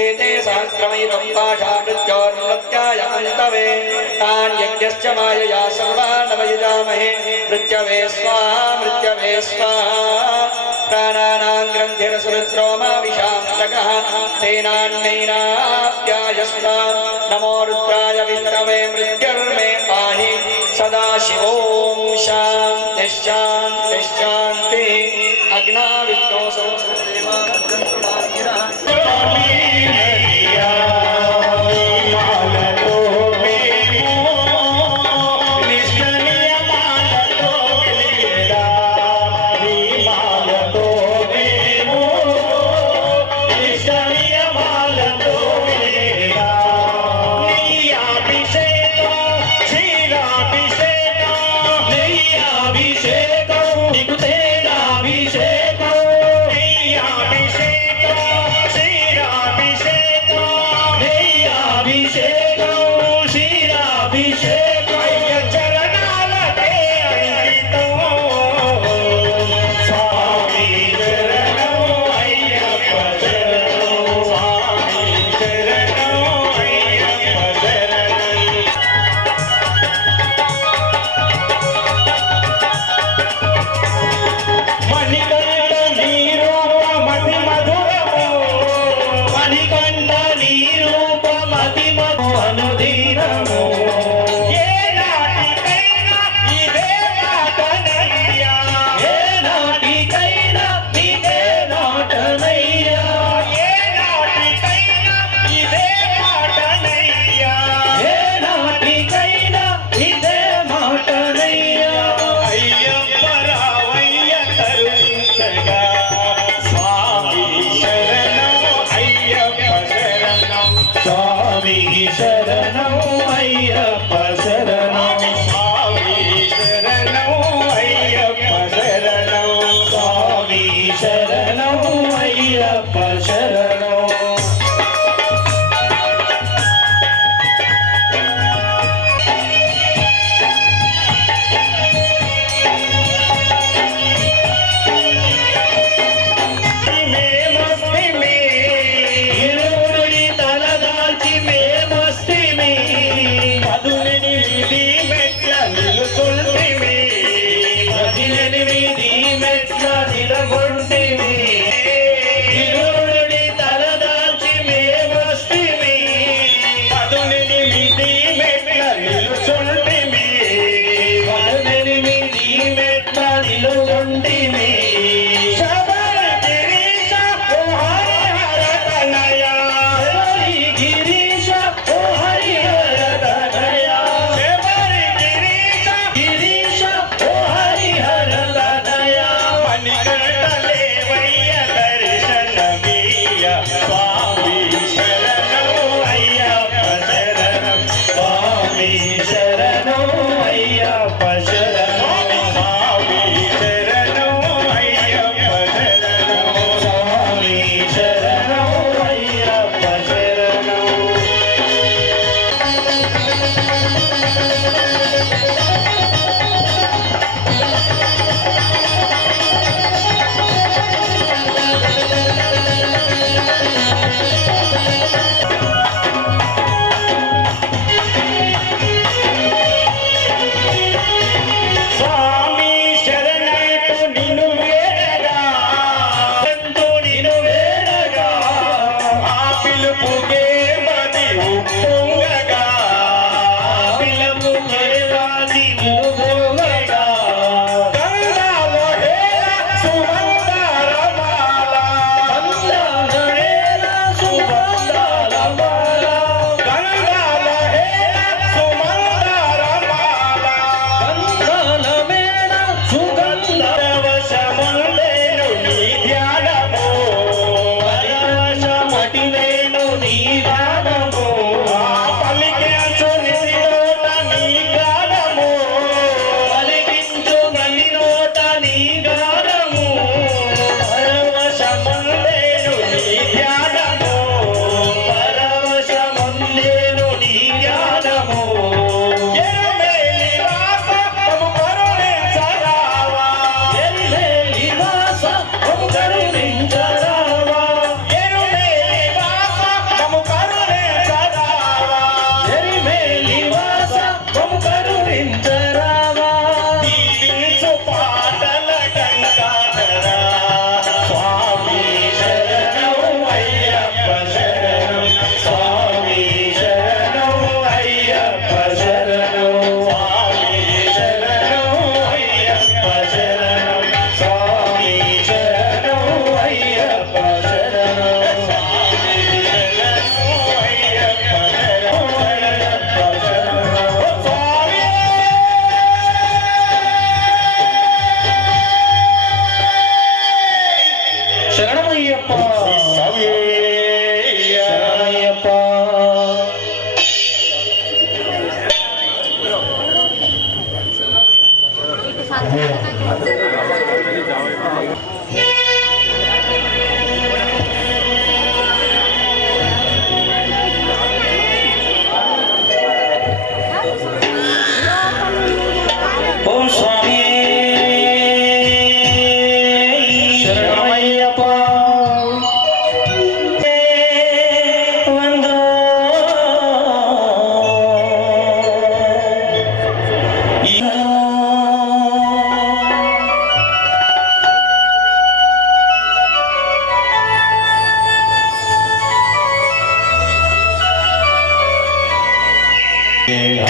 एते सहस्रमैतं पाशा मृत्योर्मृत्याय अन्तवे तान् यज्ञश्च मायया सर्वानवयुजामहे मृत्यवे स्वाहा प्राणानां ग्रन्थिरसुरुद्रो मा विशान्तकः तेनान्नैनाप्यायस्व नमो रुद्राय विष्णवे मृत्युर्मे पाहि सदा शिवों शान्ति शान्ति शान्ति अग्ना विष्णो सहस्रदेवा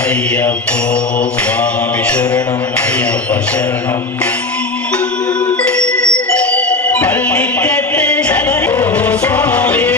అయ్యప్పో స్వామి శరణం అయ్యప్ప శరణం పల్లికెత్తే శబరి స్వామి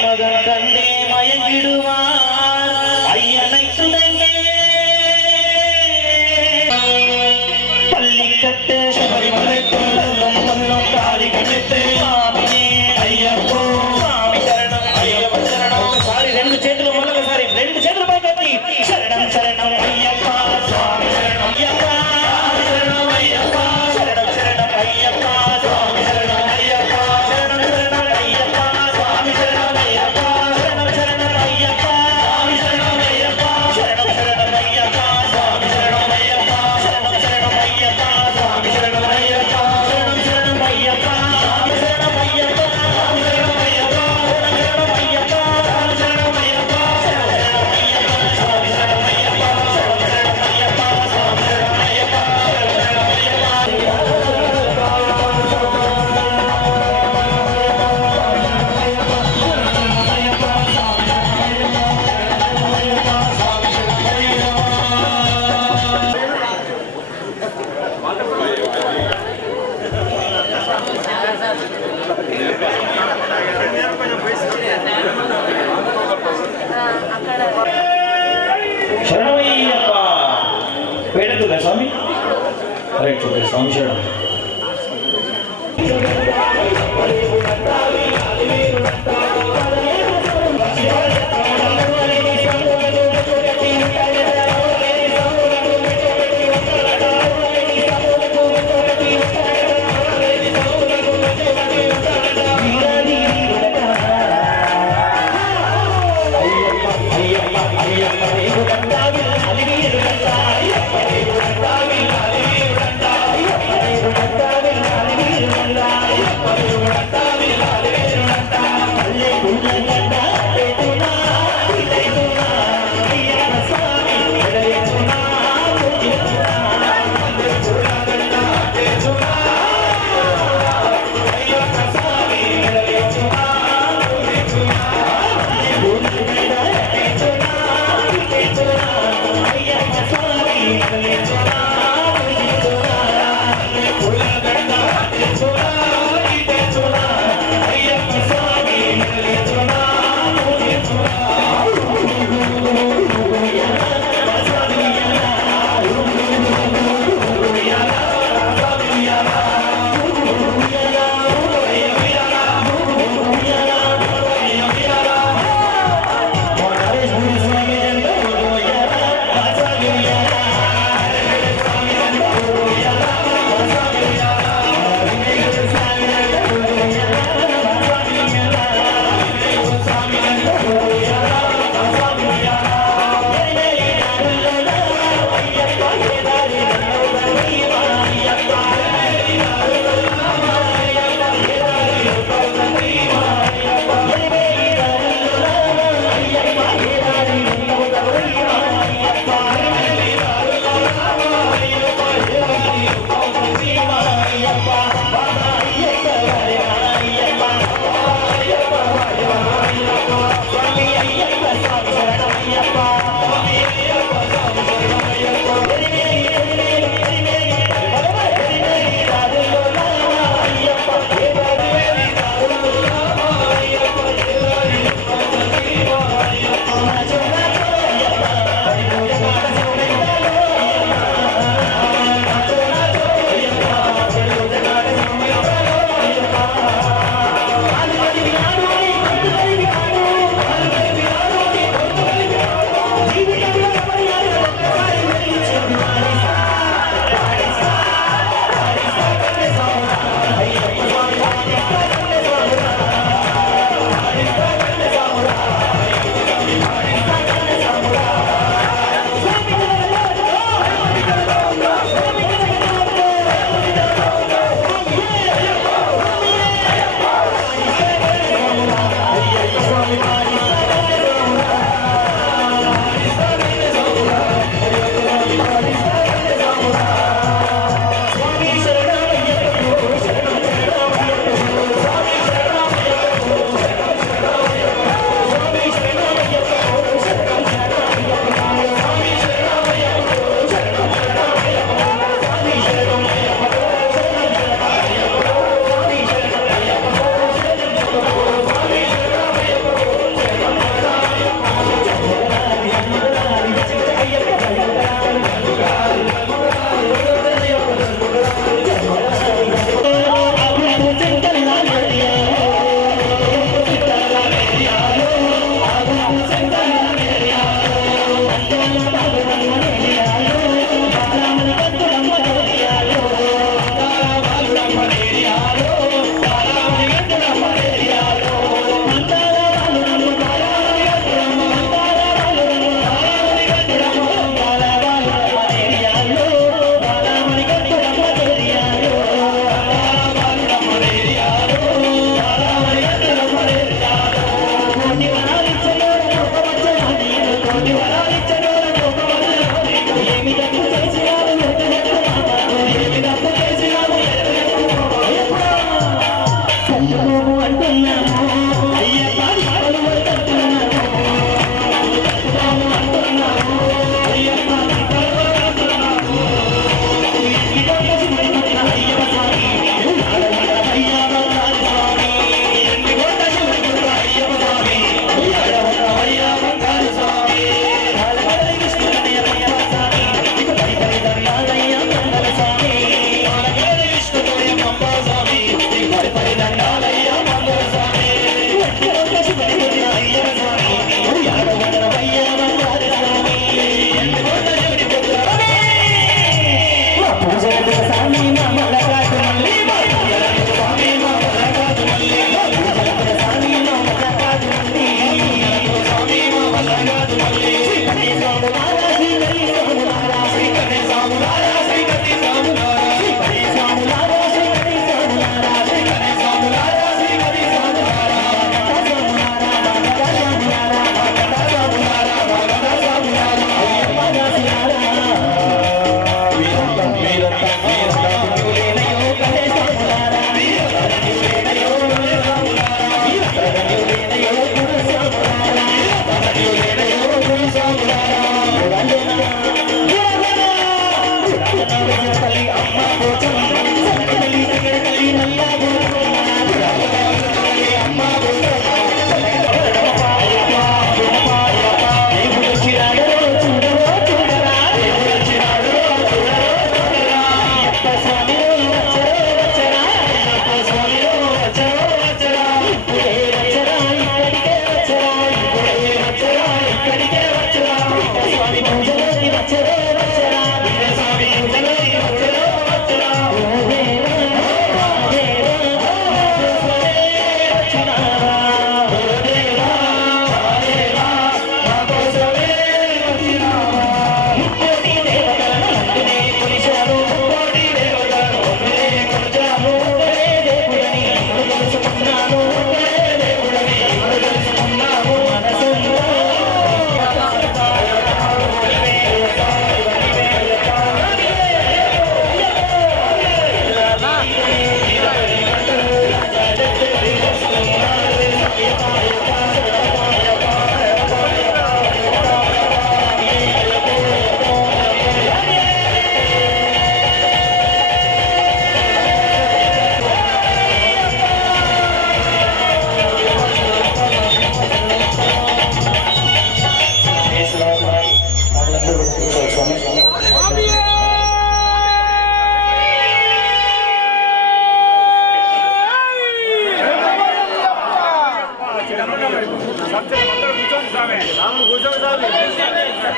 மகன் கண்டே மயங்கிடுவார் శరణమయ్యప్ప. వేడుతుందా స్వామి? రైట్ ఓకే స్వామి శరణం.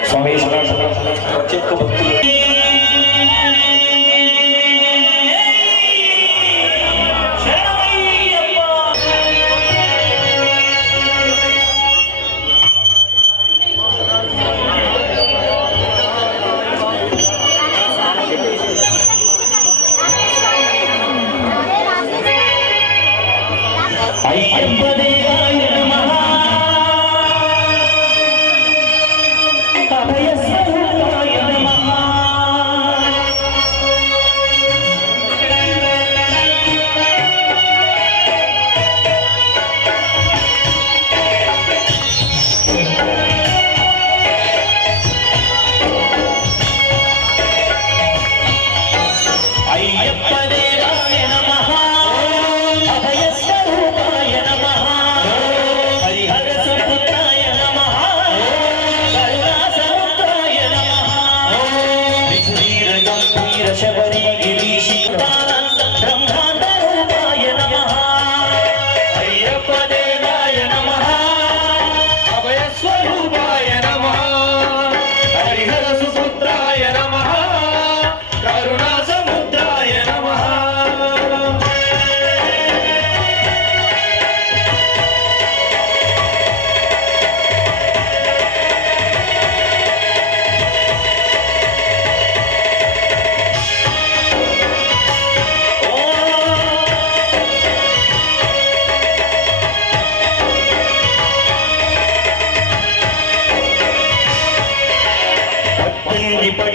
స్వామి ప్రత్యేక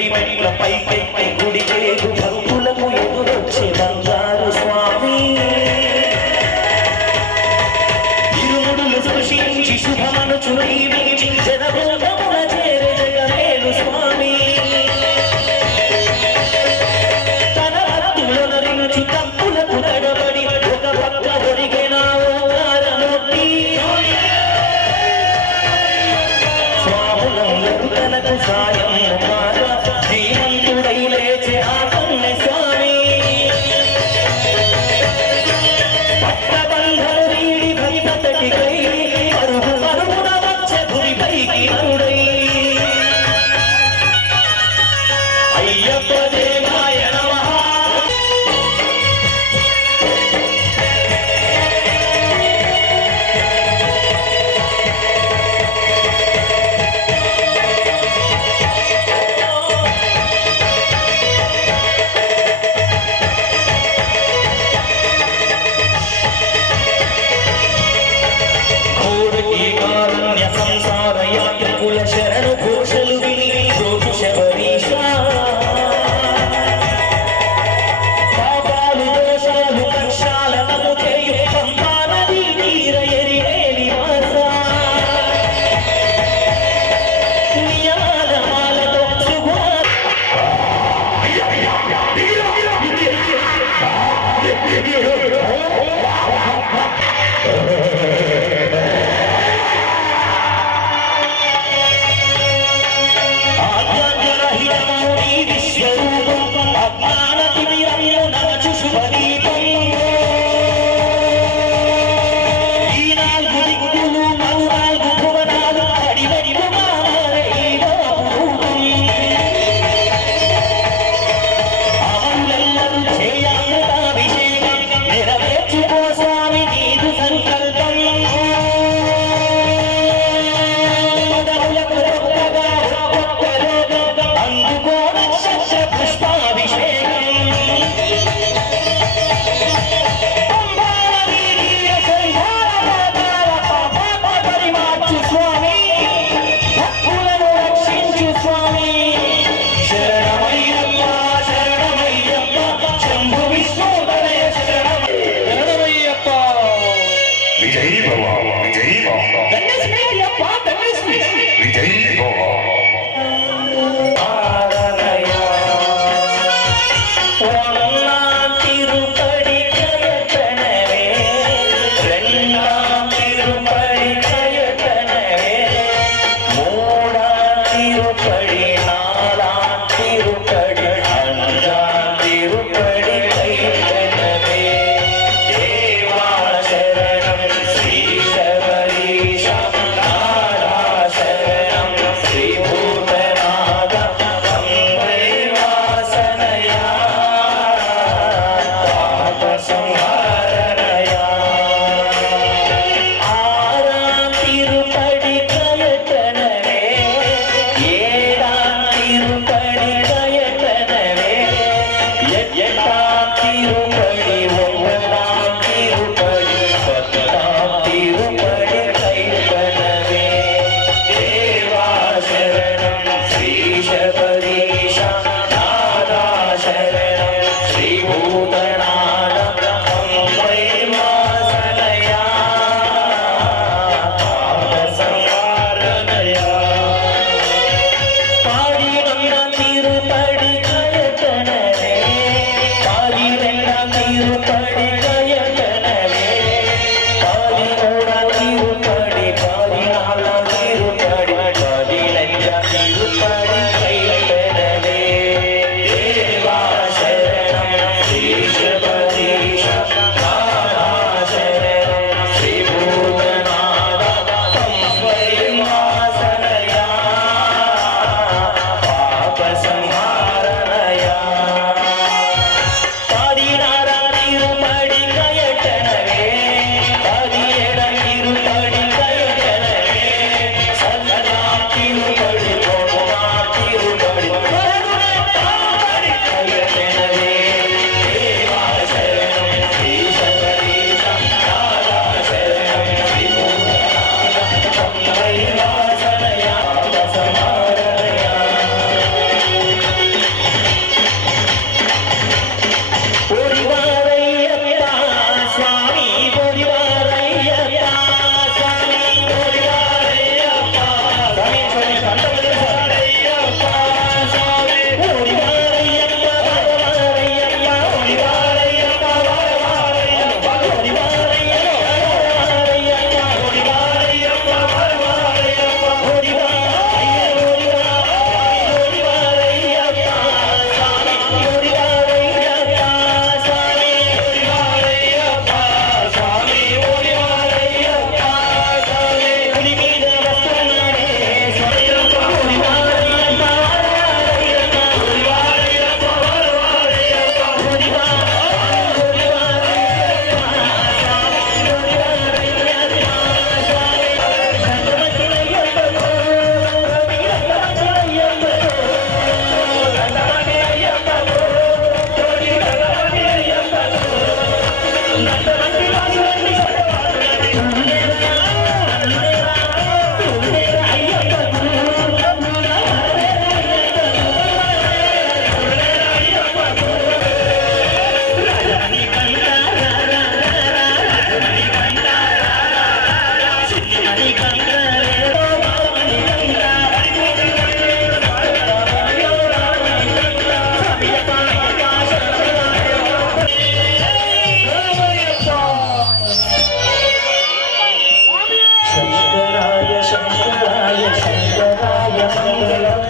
భక్తులు పైకెక్కి గుడి చేరు భక్తులకు ఎదురొచ్చి బంగారు స్వామి ఇరుముడులు సృష్టించి శుభమను చురీవించి జనభూతముల చేరే జగమేలు స్వామి తన భక్తులను రించి తప్పులకు తడబడి ఒక భక్త ఒరిగిన ఓంకారమూర్తి స్వాములందరూ తనకు సాయం శ్రీమంతుడై లేచే ఆ కన్నె స్వామి திருப்படி கைப்பெறவே தேவா சரணம் ஸ்ரீ சபரீஷ நாதா சரணம் ஸ்ரீ பூதநாத பம்பரிவாசனயா பாப சம்ஹாரணயா பாதினாரா திருப்படி கயட்டனவே பாதியேடம் திருப்படி கயட்டனவே சல்லா திருப்படி போகுமா திருப்படி பாடி கயட்டனவே தேவா சரணம் ஸ்ரீ சபரீஷ நாதா சரணம் ஸ்ரீ பூதநாத பம்பரிவாசனயா பாப சம்ஹாரணயா ஓடிவாரையப்பா சுவாமி ஓடிவாரையப்பா சுவாமி ஓடிவாரையப்பா சுவாமி சுவாமி கண்டவரையப்பா சுவாமி ஓடிவாரையப்பா வரவாரையப்பா ஓடிவாரையப்பா வரவாரையப்பா ஓடிவாரையப்பா வரவாரையப்பா ஓடிவாரையப்பா வரவாரையப்பா ஓடிவாரையப்பா சுவாமி ஓடிவாரையப்பா சுவாமி ஓடிவாரையப்பா சுவாமி ஓடிவாரையப்பா சுவாமி புலிமீத வஸ்துனாரே சுவாமியப்பா ஓடிவாரையப்பா வரவாரையப்பா ஓடிவாரையப்பா வரவாரையப்பா शंकराय शंकराय शंकराय मंगलम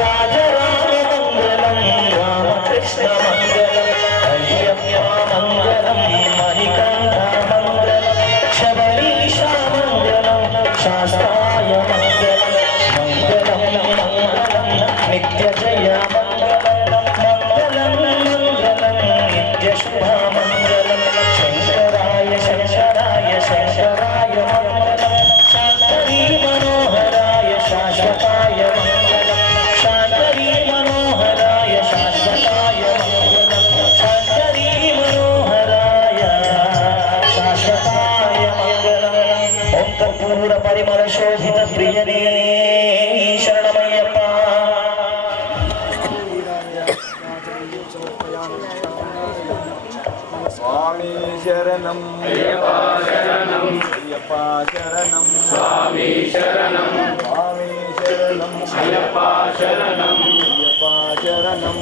राजराम मंगलम रामकृष्ण मंगलम अय्यप्पा मंगलम मणिकंठा मंगलम शबरीशा मंगलम शास्त्राय मंगलम मंगलम मंगलम नित्य जय मंगलम मंगलम मंगलम नित्य शुभ मंगलम शंकराय शंकराय शंकराय मंगलम शांतरी मनोहराय शाश्वताय मंगलम शांतरी मनोहराय शाश्वताय मंगलम शांतरी मनोहराय शाश्वताय मंगलम ओम कर्पूर परिमल शोभित प्रियने शरणमय्यप्पा స్వామి శరణం అయ్యప్ప శరణం అయ్యప్ప శరణం స్వామి శరణం స్వామి శరణం అయ్యప్ప శరణం అయ్యప్ప శరణం